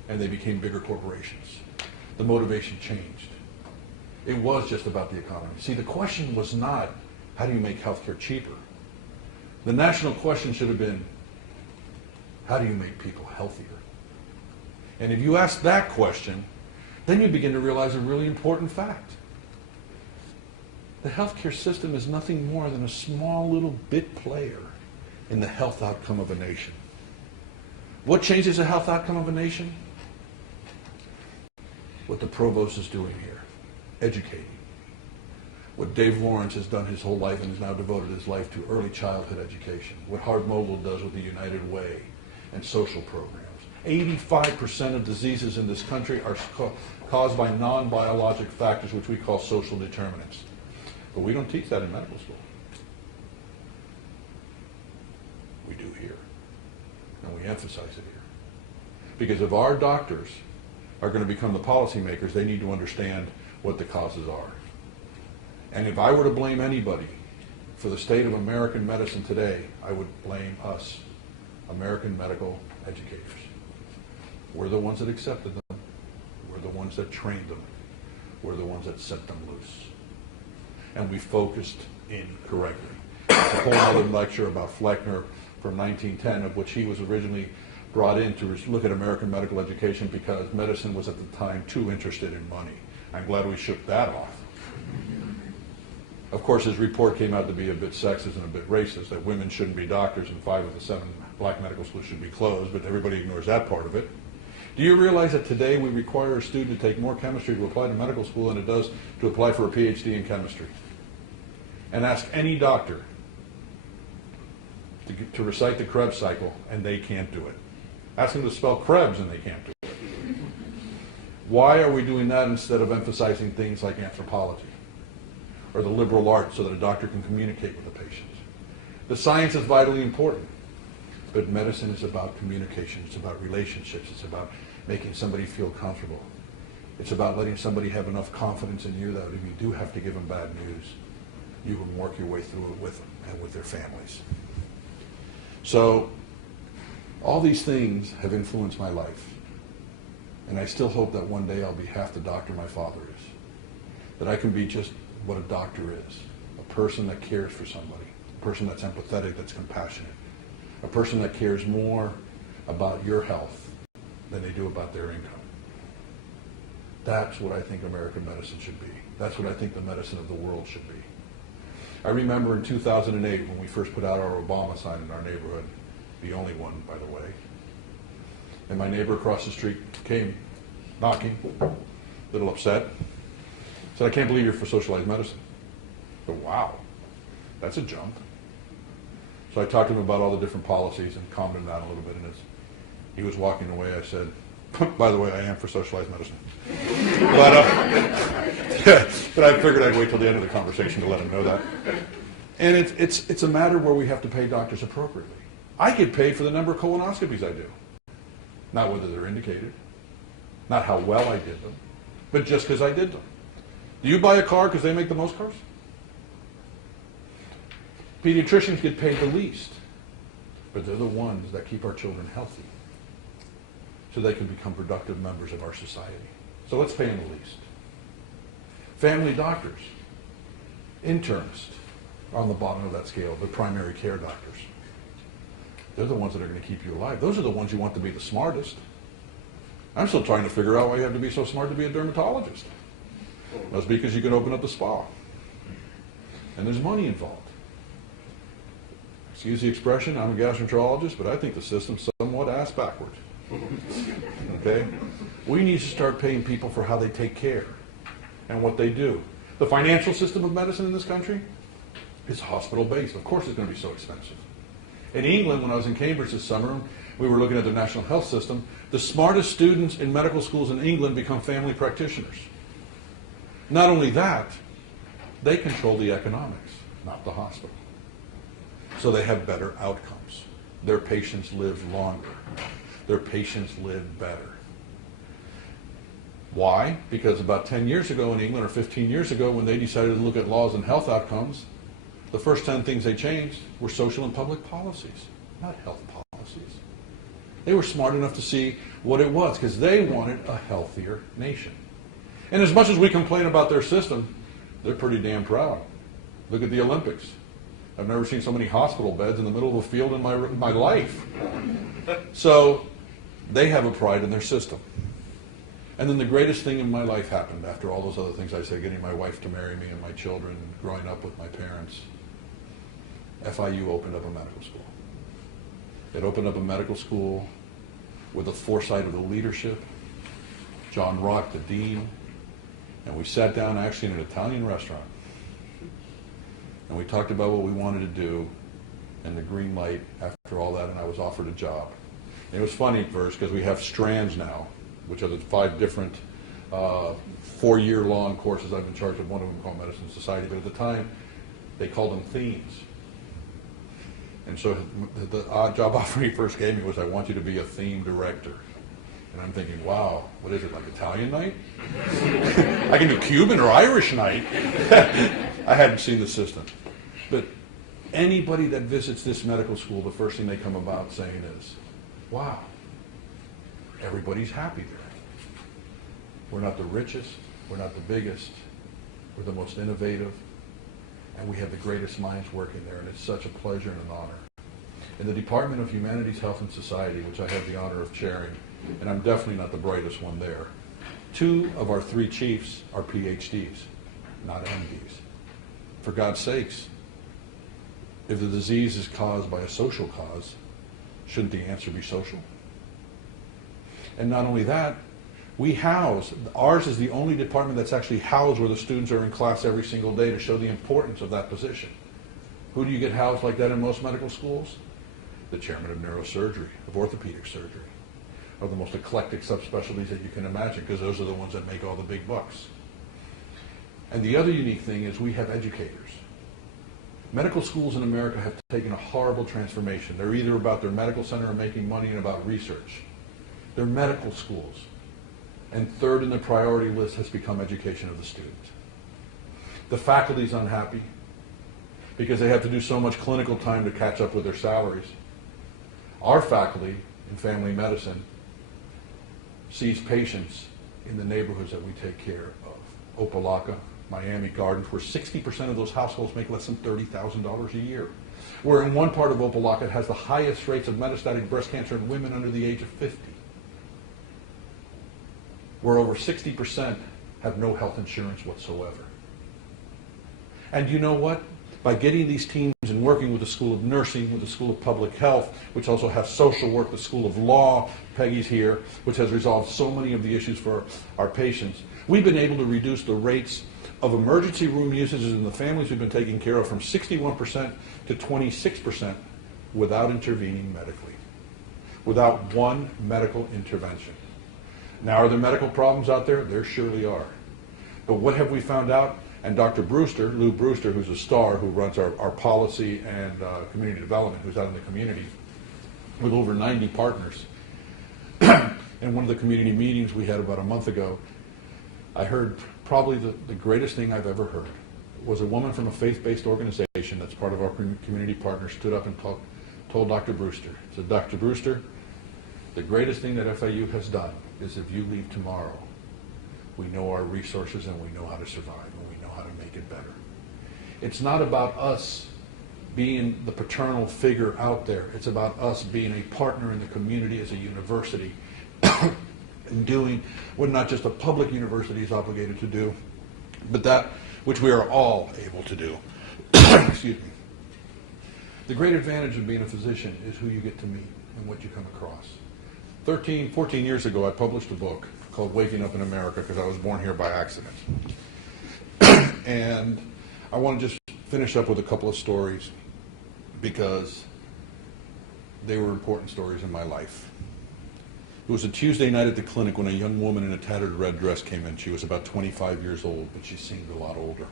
And they became bigger corporations. The motivation changed. It was just about the economy. See, the question was not, how do you make health care cheaper? The national question should have been, how do you make people healthier? And if you ask that question, then you begin to realize a really important fact. The healthcare system is nothing more than a small little bit player in the health outcome of a nation. What changes the health outcome of a nation? What the provost is doing here, educating. what Dave Lawrence has done his whole life and has now devoted his life to early childhood education, what Hart Mogul does with the United Way and social programs. 85% of diseases in this country are caused by non-biologic factors, which we call social determinants. But we don't teach that in medical school. We do here, and we emphasize it here. Because if our doctors are going to become the policymakers, they need to understand what the causes are. And if I were to blame anybody for the state of American medicine today, I would blame us, American medical educators. We're the ones that accepted them. We're the ones that trained them. We're the ones that set them loose. And we focused incorrectly. It's a whole other lecture about Fleckner from 1910, of which he was originally brought in to look at American medical education because medicine was at the time too interested in money. I'm glad we shook that off. Of course, his report came out to be a bit sexist and a bit racist, that women shouldn't be doctors and 5 of the 7 black medical schools should be closed, but everybody ignores that part of it. Do you realize that today we require a student to take more chemistry to apply to medical school than it does to apply for a PhD in chemistry? And ask any doctor to recite the Krebs cycle, and they can't do it. Ask them to spell Krebs, and they can't do it. Why are we doing that instead of emphasizing things like anthropology or the liberal arts so that a doctor can communicate with the patient? The science is vitally important, but medicine is about communication. It's about relationships. It's about making somebody feel comfortable. It's about letting somebody have enough confidence in you that if you do have to give them bad news, you can work your way through it with them and with their families. So all these things have influenced my life. And I still hope that one day I'll be half the doctor my father is. That I can be just what a doctor is. A person that cares for somebody. A person that's empathetic, that's compassionate. A person that cares more about your health than they do about their income. That's what I think American medicine should be. That's what I think the medicine of the world should be. I remember in 2008 when we first put out our Obama sign in our neighborhood, the only one, by the way, and my neighbor across the street came knocking, a little upset, said, "I can't believe you're for socialized medicine." I said, "Wow, that's a jump." So I talked to him about all the different policies and calmed him down a little bit, and as he was walking away, I said, "By the way, I am for socialized medicine." But I figured I'd wait till the end of the conversation to let him know that. And it's a matter where we have to pay doctors appropriately. I get paid for the number of colonoscopies I do. Not whether they're indicated, not how well I did them, but just because I did them. Do you buy a car because they make the most cars? Pediatricians get paid the least, but they're the ones that keep our children healthy so they can become productive members of our society. So let's pay them the least. Family doctors, internists are on the bottom of that scale, the primary care doctors. They're the ones that are going to keep you alive. Those are the ones you want to be the smartest. I'm still trying to figure out why you have to be so smart to be a dermatologist. Must be because you can open up a spa. And there's money involved. Excuse the expression, I'm a gastroenterologist, but I think the system's somewhat ass backward. Okay? We need to start paying people for how they take care and what they do. The financial system of medicine in this country is hospital-based. Of course it's going to be so expensive. In England, when I was in Cambridge this summer, we were looking at the national health system. The smartest students in medical schools in England become family practitioners. Not only that, they control the economics, not the hospital. So they have better outcomes. Their patients live longer. Their patients live better. Why? Because about 10 years ago in England, or 15 years ago, when they decided to look at laws and health outcomes, the first 10 things they changed were social and public policies, not health policies. They were smart enough to see what it was, because they wanted a healthier nation. And as much as we complain about their system, they're pretty damn proud. Look at the Olympics. I've never seen so many hospital beds in the middle of a field in my life. So they have a pride in their system. And then the greatest thing in my life happened after all those other things I said, getting my wife to marry me and my children, growing up with my parents. FIU opened up a medical school. It opened up a medical school with the foresight of the leadership, John Rock, the dean, and we sat down actually in an Italian restaurant and we talked about what we wanted to do, and the green light after all that, and I was offered a job. And it was funny at first because we have strands now, which are the 5 different 4-year-long courses. I'm in charge of one of them called Medicine Society, but at the time they called them themes. And so the odd job offer he first gave me was, I want you to be a theme director. And I'm thinking, wow, what is it, like Italian night? I can do Cuban or Irish night. I hadn't seen the system. But anybody that visits this medical school, the first thing they come about saying is, wow, everybody's happy there. We're not the richest, we're not the biggest, we're the most innovative, and we have the greatest minds working there, and it's such a pleasure and an honor. In the Department of Humanities, Health, and Society, which I have the honor of chairing, and I'm definitely not the brightest one there, 2 of our 3 chiefs are PhDs, not MDs. For God's sakes, if the disease is caused by a social cause, shouldn't the answer be social? And not only that, ours is the only department that's actually housed where the students are in class every single day to show the importance of that position. Who do you get housed like that in most medical schools? The chairman of neurosurgery, of orthopedic surgery, of the most eclectic subspecialties that you can imagine, because those are the ones that make all the big bucks. And the other unique thing is we have educators. Medical schools in America have taken a horrible transformation. They're either about their medical center or making money and about research. They're medical schools. And third in the priority list has become education of the student. The faculty's unhappy because they have to do so much clinical time to catch up with their salaries. Our faculty in family medicine sees patients in the neighborhoods that we take care of. Opelika, Miami Gardens, where 60% of those households make less than $30,000 a year. Where in one part of Opelika it has the highest rates of metastatic breast cancer in women under the age of 50. Where over 60% have no health insurance whatsoever. And you know what? By getting these teams and working with the School of Nursing, with the School of Public Health, which also has social work, the School of Law, Peggy's here, which has resolved so many of the issues for our patients, we've been able to reduce the rates of emergency room usages in the families we've been taking care of from 61% to 26% without intervening medically, without one medical intervention. Now, are there medical problems out there? There surely are. But what have we found out? And Dr. Brewster, Lou Brewster, who's a star, who runs our policy and community development, who's out in the community with over 90 partners. In one of the community meetings we had about a month ago, I heard probably the greatest thing I've ever heard was a woman from a faith-based organization that's part of our community partners stood up and told Dr. Brewster, said, Dr. Brewster, the greatest thing that FIU has done is if you leave tomorrow, we know our resources and we know how to survive and we know how to make it better. It's not about us being the paternal figure out there. It's about us being a partner in the community as a university and doing what not just a public university is obligated to do, but that which we are all able to do. Excuse me. The great advantage of being a physician is who you get to meet and what you come across. 14 years ago, I published a book called Waking Up in America because I was born here by accident. And I want to just finish up with a couple of stories because they were important stories in my life. It was a Tuesday night at the clinic when a young woman in a tattered red dress came in. She was about 25 years old, but she seemed a lot older.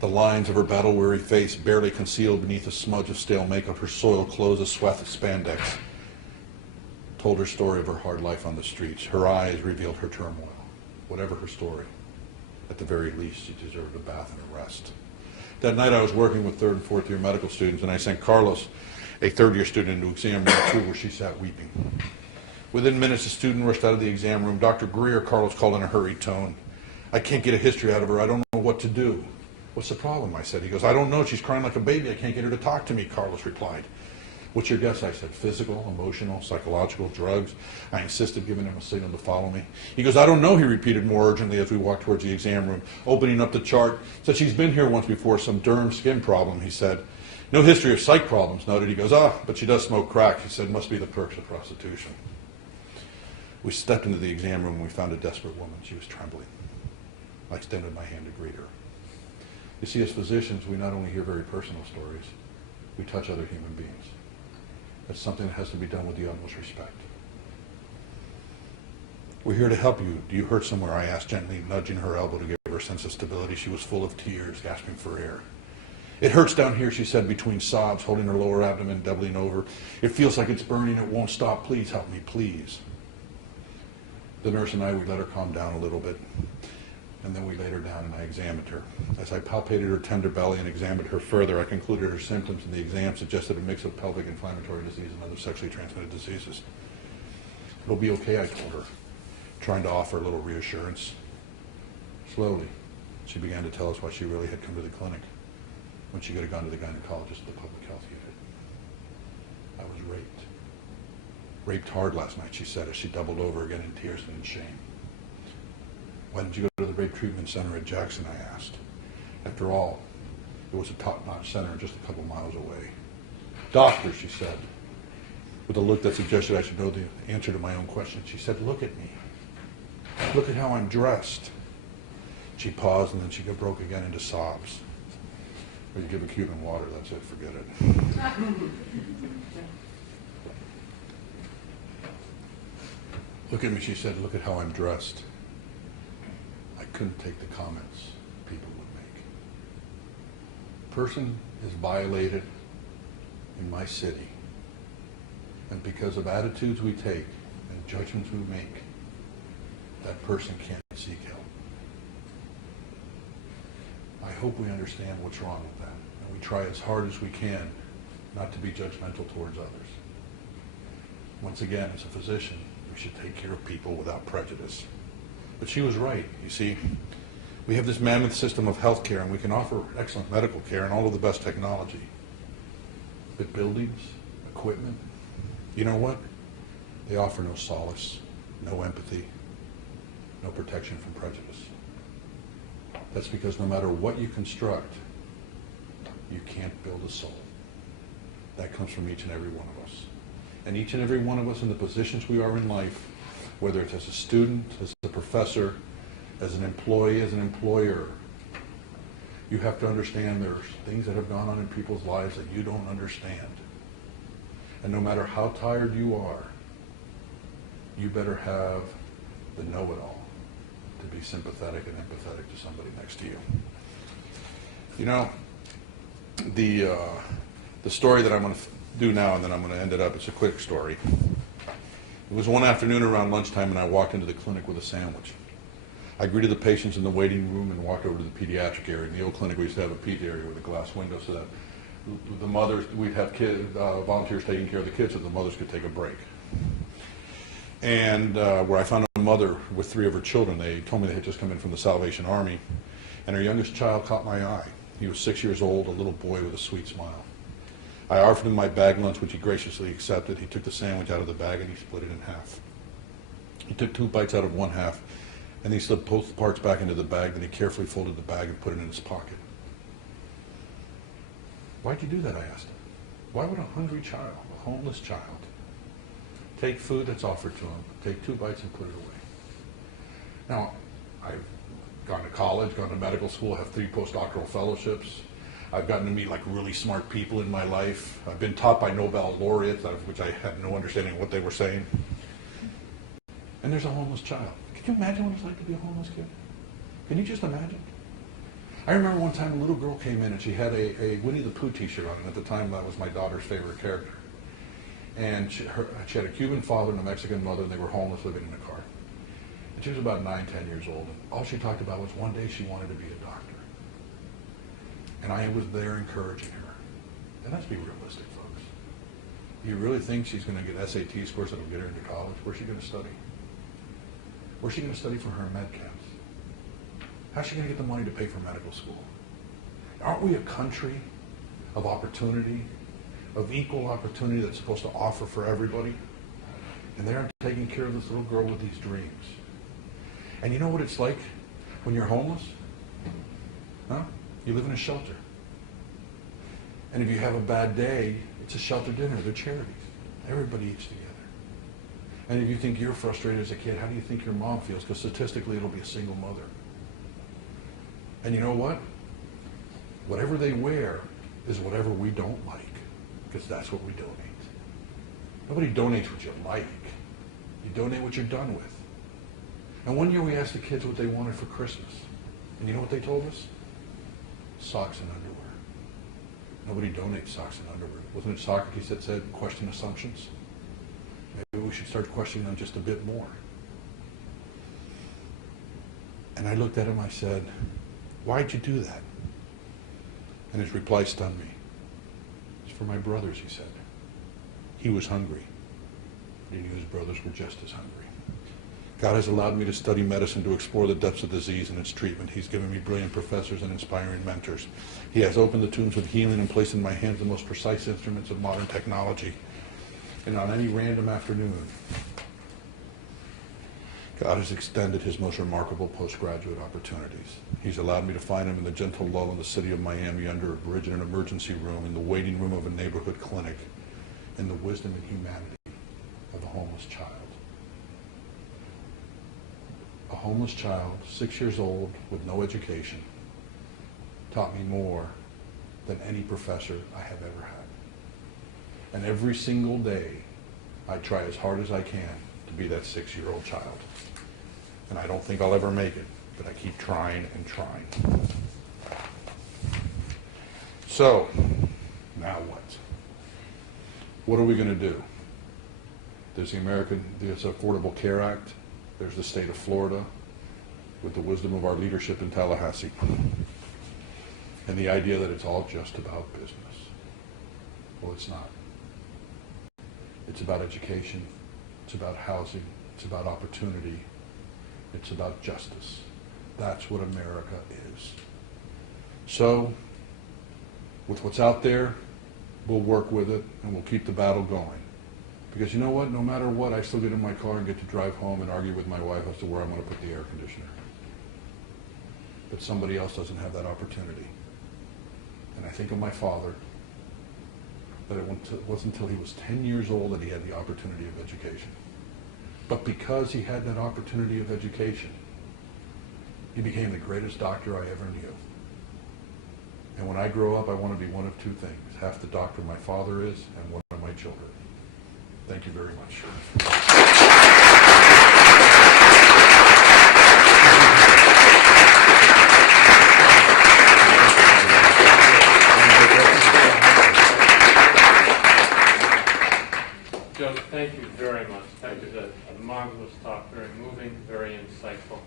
The lines of her battle-weary face barely concealed beneath a smudge of stale makeup, her soiled clothes a swath of spandex, told her story of her hard life on the streets. Her eyes revealed her turmoil. Whatever her story, at the very least, she deserved a bath and a rest. That night I was working with 3rd and 4th year medical students, and I sent Carlos, a 3rd year student, into exam room 2 where she sat weeping. Within minutes, the student rushed out of the exam room. Dr. Greer, Carlos called in a hurried tone. I can't get a history out of her. I don't know what to do. What's the problem? I said. He goes, I don't know. She's crying like a baby. I can't get her to talk to me, Carlos replied. What's your guess? I said. Physical, emotional, psychological, drugs. I insisted, giving him a signal to follow me. He goes, I don't know, he repeated more urgently as we walked towards the exam room, opening up the chart. Said she's been here once before, some derm skin problem, he said. No history of psych problems, noted. He goes, but she does smoke crack. He said, must be the perks of prostitution. We stepped into the exam room and we found a desperate woman. She was trembling. I extended my hand to greet her. You see, as physicians, we not only hear very personal stories, we touch other human beings. That's something that has to be done with the utmost respect. We're here to help you. Do you hurt somewhere? I asked, gently nudging her elbow to give her a sense of stability. She was full of tears, gasping for air. It hurts down here, she said, between sobs, holding her lower abdomen, doubling over. It feels like it's burning. It won't stop. Please help me, please. The nurse and I, we let her calm down a little bit. And then we laid her down and I examined her. As I palpated her tender belly and examined her further, I concluded her symptoms and the exam suggested a mix of pelvic inflammatory disease and other sexually transmitted diseases. It'll be okay, I told her, trying to offer a little reassurance. Slowly, she began to tell us why she really had come to the clinic when she could have gone to the gynecologist at the public health unit. I was raped. Raped hard last night, she said as she doubled over again in tears and in shame. Why didn't you go to the rape treatment center at Jackson, I asked. After all, it was a top-notch center just a couple miles away. Doctor, she said, with a look that suggested I should know the answer to my own question. She said, look at me. Look at how I'm dressed. She paused and then she broke again into sobs. Or you give a Cuban water, that's it, forget it. Look at me, she said, look at how I'm dressed. I couldn't take the comments people would make. Person is violated in my city, and because of attitudes we take and judgments we make, that person can't seek help. I hope we understand what's wrong with that, and we try as hard as we can not to be judgmental towards others. Once again, as a physician, we should take care of people without prejudice. But she was right. You see, we have this mammoth system of health care, and we can offer excellent medical care and all of the best technology. But buildings, equipment, you know what? They offer no solace, no empathy, no protection from prejudice. That's because no matter what you construct, you can't build a soul. That comes from each and every one of us. And each and every one of us in the positions we are in life, whether it's as a student, as a professor, as an employee, as an employer, you have to understand there's things that have gone on in people's lives that you don't understand. And no matter how tired you are, you better have the know-it-all to be sympathetic and empathetic to somebody next to you. You know, the story that I'm going to do now, and then I'm going to end it up, it's a quick story. It was one afternoon around lunchtime, and I walked into the clinic with a sandwich. I greeted the patients in the waiting room and walked over to the pediatric area. In the old clinic, we used to have a ped area with a glass window so that the mothers, we'd have kids, volunteers taking care of the kids so the mothers could take a break. And where I found a mother with 3 of her children. They told me they had just come in from the Salvation Army, and her youngest child caught my eye. He was 6 years old, a little boy with a sweet smile. I offered him my bag lunch, which he graciously accepted. He took the sandwich out of the bag and he split it in half. He took 2 bites out of one half, and he slipped both parts back into the bag. Then he carefully folded the bag and put it in his pocket. Why'd you do that, I asked him. Why would a hungry child, a homeless child, take food that's offered to him, take 2 bites and put it away? Now, I've gone to college, gone to medical school, have 3 postdoctoral fellowships. I've gotten to meet like really smart people in my life. I've been taught by Nobel laureates, of which I had no understanding of what they were saying. And there's a homeless child. Can you imagine what it's like to be a homeless kid? Can you just imagine? I remember one time a little girl came in and she had a Winnie the Pooh t-shirt on, and at the time that was my daughter's favorite character. And she had a Cuban father and a Mexican mother, and they were homeless, living in a car. And she was about 9, 10 years old, and all she talked about was one day she wanted to be a doctor. And I was there encouraging her. And let's be realistic, folks. Do you really think she's going to get SAT scores that will get her into college? Where's she going to study? Where's she going to study for her med camps? How's she going to get the money to pay for medical school? Aren't we a country of opportunity, of equal opportunity that's supposed to offer for everybody? And they aren't taking care of this little girl with these dreams. And you know what it's like when you're homeless? Huh? You live in a shelter. And if you have a bad day, it's a shelter dinner. They're charities. Everybody eats together. And if you think you're frustrated as a kid, how do you think your mom feels? Because statistically, it'll be a single mother. And you know what? Whatever they wear is whatever we don't like, because that's what we donate. Nobody donates what you like. You donate what you're done with. And one year we asked the kids what they wanted for Christmas. And you know what they told us? Socks and underwear. Nobody donates socks and underwear. Wasn't it Socrates that said, question assumptions? Maybe we should start questioning them just a bit more. And I looked at him, I said, why'd you do that? And his reply stunned me. It's for my brothers, he said. He was hungry, but he knew his brothers were just as hungry. God has allowed me to study medicine, to explore the depths of disease and its treatment. He's given me brilliant professors and inspiring mentors. He has opened the tombs of healing and placed in my hands the most precise instruments of modern technology. And on any random afternoon, God has extended his most remarkable postgraduate opportunities. He's allowed me to find him in the gentle lull in the city of Miami, under a bridge in an emergency room, in the waiting room of a neighborhood clinic, in the wisdom and humanity of a homeless child. A homeless child, 6 years old, with no education, taught me more than any professor I have ever had. And every single day, I try as hard as I can to be that 6-year-old child. And I don't think I'll ever make it, but I keep trying and trying. So, now what? What are we going to do? There's the Affordable Care Act. There's the state of Florida, with the wisdom of our leadership in Tallahassee. And the idea that it's all just about business. Well, it's not. It's about education. It's about housing. It's about opportunity. It's about justice. That's what America is. So, with what's out there, we'll work with it and we'll keep the battle going. Because you know what? No matter what, I still get in my car and get to drive home and argue with my wife as to where I'm going to put the air conditioner. But somebody else doesn't have that opportunity. And I think of my father, that it wasn't until he was 10 years old that he had the opportunity of education. But because he had that opportunity of education, he became the greatest doctor I ever knew. And when I grow up, I want to be one of two things: half the doctor my father is and one of my children. Thank you very much. Joe, thank you very much. That was a marvelous talk, very moving, very insightful.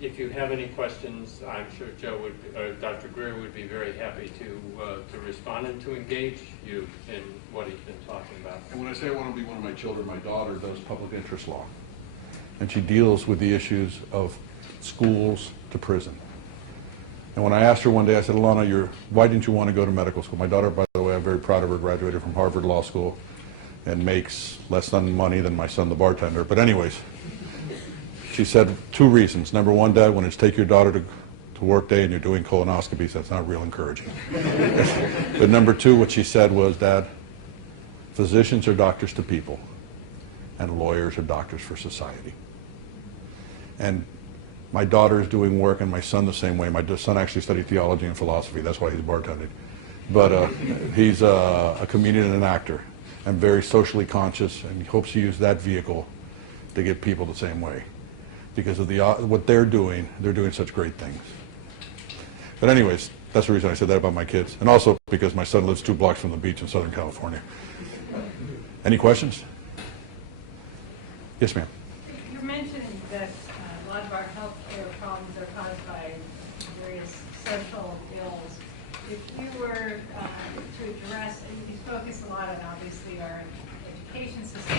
If you have any questions, I'm sure Joe would, or Dr. Greer would be very happy to respond and to engage you in what he's been talking about. And when I say I want to be one of my children, my daughter does public interest law. And she deals with the issues of schools to prison. And when I asked her one day, I said, Alana, why didn't you want to go to medical school? My daughter, by the way, I'm very proud of her, graduated from Harvard Law School and makes less money than my son, the bartender. But anyways, she said 2 reasons. Number one, Dad, when it's take your daughter to work day and you're doing colonoscopies, that's not real encouraging. But number 2, what she said was, Dad, physicians are doctors to people, and lawyers are doctors for society. And my daughter is doing work, and my son the same way. My son actually studied theology and philosophy. That's why he's bartending. But he's a comedian and an actor, and very socially conscious, and he hopes to use that vehicle to get people the same way. Because of what they're doing such great things. But anyways, that's the reason I said that about my kids. And also because my son lives 2 blocks from the beach in Southern California. Any questions? Yes, ma'am. You mentioned that a lot of our health care problems are caused by various social ills. If you were to address, you focus a lot on obviously our education system,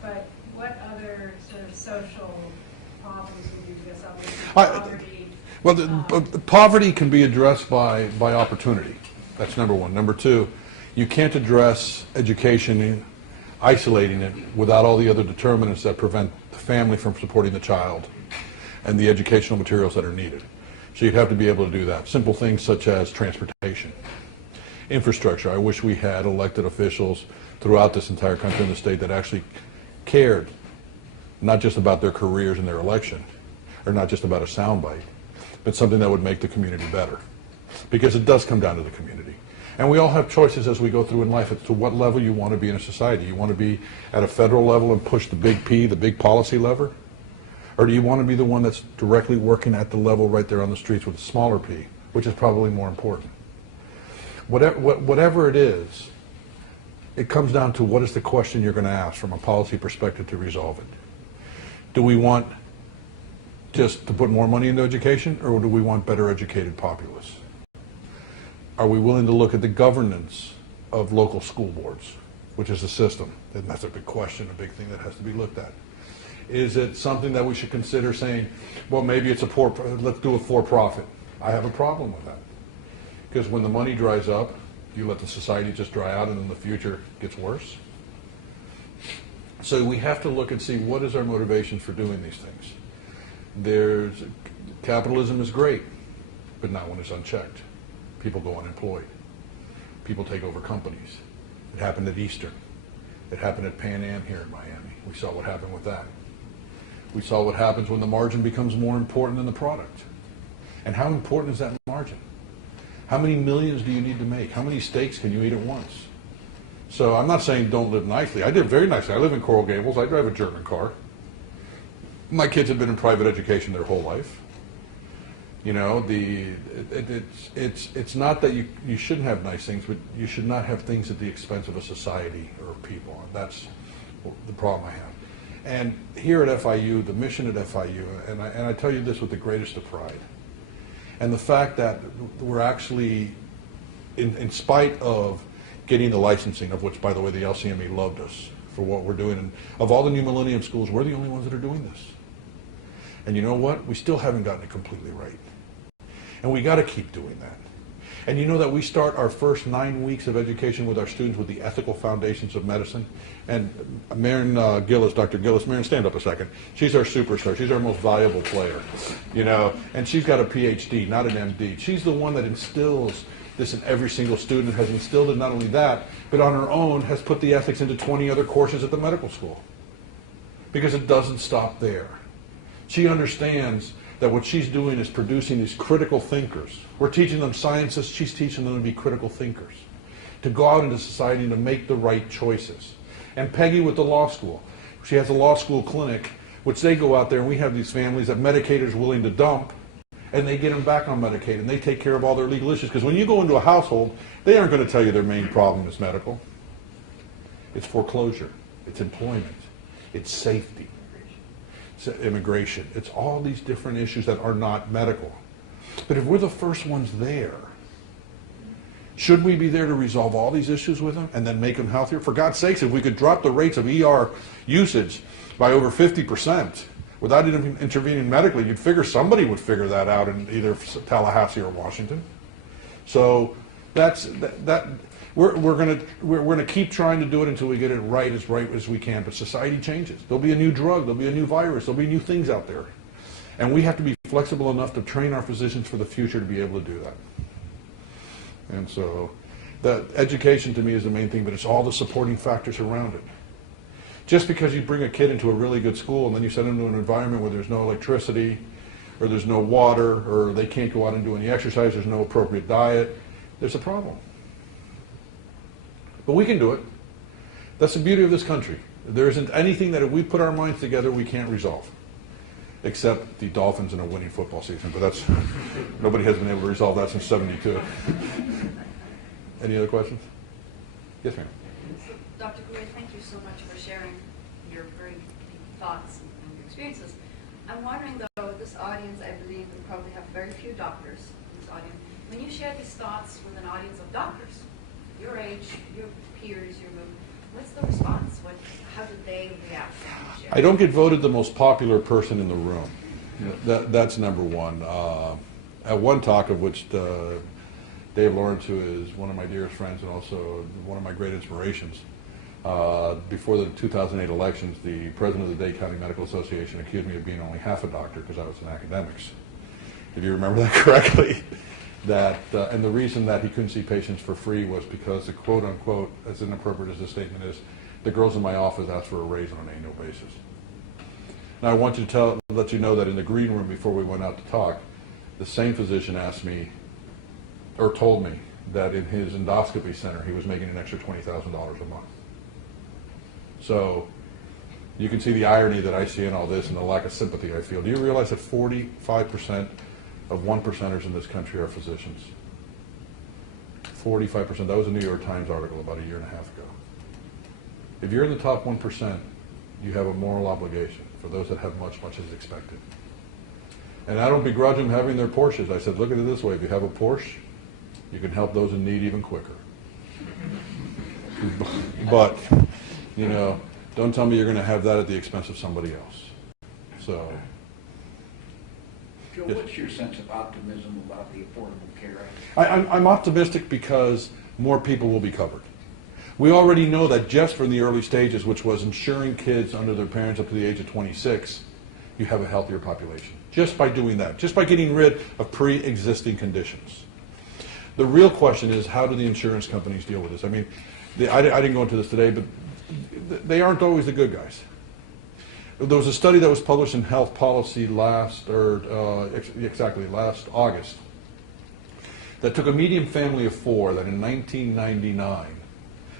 but what other sort of social problems would you address? Obviously poverty. Poverty can be addressed by opportunity. That's number 1. Number 2, you can't address education isolating it without all the other determinants that prevent the family from supporting the child and the educational materials that are needed. So you'd have to be able to do that. Simple things such as transportation, infrastructure. I wish we had elected officials throughout this entire country and the state that actually cared not just about their careers and their election, or not just about a soundbite, but something that would make the community better. Because it does come down to the community. And we all have choices as we go through in life as to what level you want to be in a society. You want to be at a federal level and push the big P, the big policy lever? Or do you want to be the one that's directly working at the level right there on the streets with the smaller P, which is probably more important? Whatever it is, it comes down to what is the question you're going to ask from a policy perspective to resolve it. Do we want just to put more money into education, or do we want better educated populace? Are we willing to look at the governance of local school boards, which is a system? And that's a big question, a big thing that has to be looked at. Is it something that we should consider saying, well, maybe it's let's do a for-profit? I have a problem with that. Because when the money dries up, you let the society just dry out and in the future gets worse. So we have to look and see what is our motivation for doing these things. Capitalism is great, but not when it's unchecked. People go unemployed. People take over companies. It happened at Eastern. It happened at Pan Am here in Miami. We saw what happened with that. We saw what happens when the margin becomes more important than the product. And how important is that margin? How many millions do you need to make? How many steaks can you eat at once? So I'm not saying don't live nicely. I did very nicely. I live in Coral Gables. I drive a German car. My kids have been in private education their whole life. You know, it's not that you shouldn't have nice things, but you should not have things at the expense of a society or people. And that's the problem I have. And here at FIU, the mission at FIU, and I tell you this with the greatest of pride, and the fact that we're actually, in spite of getting the licensing, of which, by the way, the LCME loved us for what we're doing, and of all the new millennium schools, we're the only ones that are doing this. And you know what? We still haven't gotten it completely right. And we got to keep doing that. And you know that we start our first 9 weeks of education with our students with the ethical foundations of medicine. And Marin Gillis, Dr. Gillis, Marin, stand up a second. She's our superstar. She's our most valuable player, you know. And she's got a PhD, not an MD. She's the one that instills this in every single student, has instilled it not only that, but on her own has put the ethics into 20 other courses at the medical school. Because it doesn't stop there. She understands that what she's doing is producing these critical thinkers. We're teaching them scientists, she's teaching them to be critical thinkers, to go out into society and to make the right choices. And Peggy with the law school, she has a law school clinic, which they go out there and we have these families that Medicaid is willing to dump, and they get them back on Medicaid, and they take care of all their legal issues. Because when you go into a household, they aren't going to tell you their main problem is medical. It's foreclosure, it's employment, it's safety. Immigration. It's all these different issues that are not medical. But if we're the first ones there, should we be there to resolve all these issues with them and then make them healthier? For God's sakes, if we could drop the rates of ER usage by over 50% without even intervening medically, you'd figure somebody would figure that out in either Tallahassee or Washington. So we're going to keep trying to do it until we get it right as we can. But society changes. There'll be a new drug. There'll be a new virus. There'll be new things out there. And we have to be flexible enough to train our physicians for the future to be able to do that. And so the education to me is the main thing, but it's all the supporting factors around it. Just because you bring a kid into a really good school and then you send them to an environment where there's no electricity or there's no water or they can't go out and do any exercise, there's no appropriate diet, there's a problem. But we can do it. That's the beauty of this country. There isn't anything that if we put our minds together we can't resolve. Except the Dolphins in a winning football season. But that's, nobody has been able to resolve that since '72. Any other questions? Yes, ma'am. So, Dr. Goulet, thank you so much for sharing your very deep thoughts and your experiences. I'm wondering though, this audience, I believe, will probably have very few doctors in this audience. When you share these thoughts with an audience of doctors, your age, your peers, your movement, what's the response? How do they react? I don't get voted the most popular person in the room. That's number one. At one talk of which Dave Lawrence, who is one of my dearest friends and also one of my great inspirations, before the 2008 elections, the president of the Dade County Medical Association accused me of being only half a doctor because I was in academics. If you remember that correctly. And the reason that he couldn't see patients for free was because the quote-unquote, as inappropriate as the statement is, the girls in my office asked for a raise on an annual basis. Now I want to let you know that in the green room before we went out to talk, the same physician asked me, or told me, that in his endoscopy center he was making an extra $20,000 a month. So you can see the irony that I see in all this and the lack of sympathy I feel. Do you realize that 45% of 1%ers in this country are physicians? 45%. That was a New York Times article about a year and a half ago. If you're in the top 1%, you have a moral obligation. For those that have much, much is expected. And I don't begrudge them having their Porsches. I said, look at it this way. If you have a Porsche, you can help those in need even quicker. But, you know, don't tell me you're going to have that at the expense of somebody else. So. Joe, what's your sense of optimism about the Affordable Care Act? I'm optimistic because more people will be covered. We already know that just from the early stages, which was insuring kids under their parents up to the age of 26, you have a healthier population. Just by doing that, just by getting rid of pre-existing conditions. The real question is, how do the insurance companies deal with this? I mean, I didn't go into this today, but they aren't always the good guys. There was a study that was published in Health Policy last August that took a median family of 4 that in 1999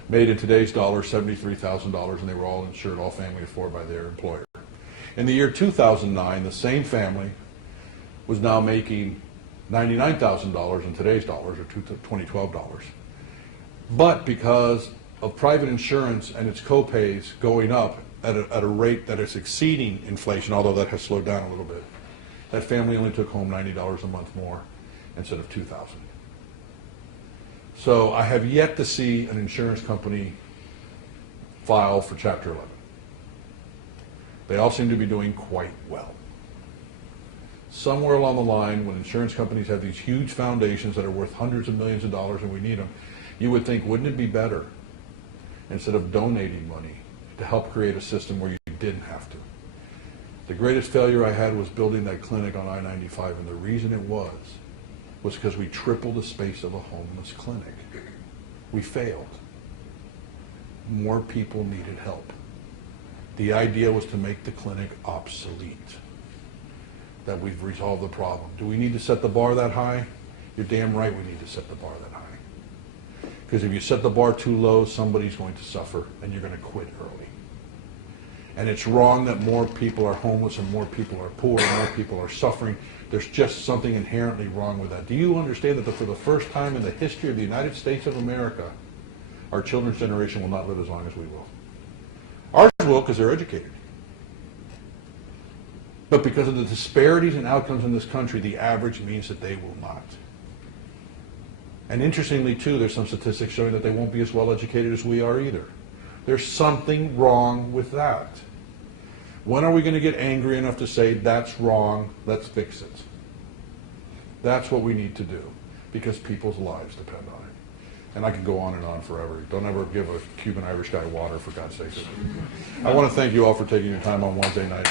made in today's dollars $73,000, and they were all insured, all family of 4, by their employer. In the year 2009, the same family was now making $99,000 in today's dollars, or 2012 dollars. But because of private insurance and its co-pays going up at a rate that is exceeding inflation, although that has slowed down a little bit, that family only took home $90 a month more instead of $2,000. So I have yet to see an insurance company file for Chapter 11. They all seem to be doing quite well. Somewhere along the line, when insurance companies have these huge foundations that are worth hundreds of millions of dollars and we need them, you would think, wouldn't it be better, instead of donating money, to help create a system where you didn't have to? The greatest failure I had was building that clinic on I-95, and the reason it was because we tripled the space of a homeless clinic. We failed. More people needed help. The idea was to make the clinic obsolete. That we've resolved the problem. Do we need to set the bar that high? You're damn right we need to set the bar that high. Because if you set the bar too low, somebody's going to suffer and you're going to quit early. And it's wrong that more people are homeless and more people are poor and more people are suffering. There's just something inherently wrong with that. Do you understand that for the first time in the history of the United States of America, our children's generation will not live as long as we will? Ours will, because they're educated. But because of the disparities in outcomes in this country, the average means that they will not. And interestingly, too, there's some statistics showing that they won't be as well educated as we are either. There's something wrong with that. When are we going to get angry enough to say, that's wrong, let's fix it? That's what we need to do, because people's lives depend on it. And I could go on and on forever. Don't ever give a Cuban Irish guy water, for God's sake. I want to thank you all for taking your time on Wednesday night.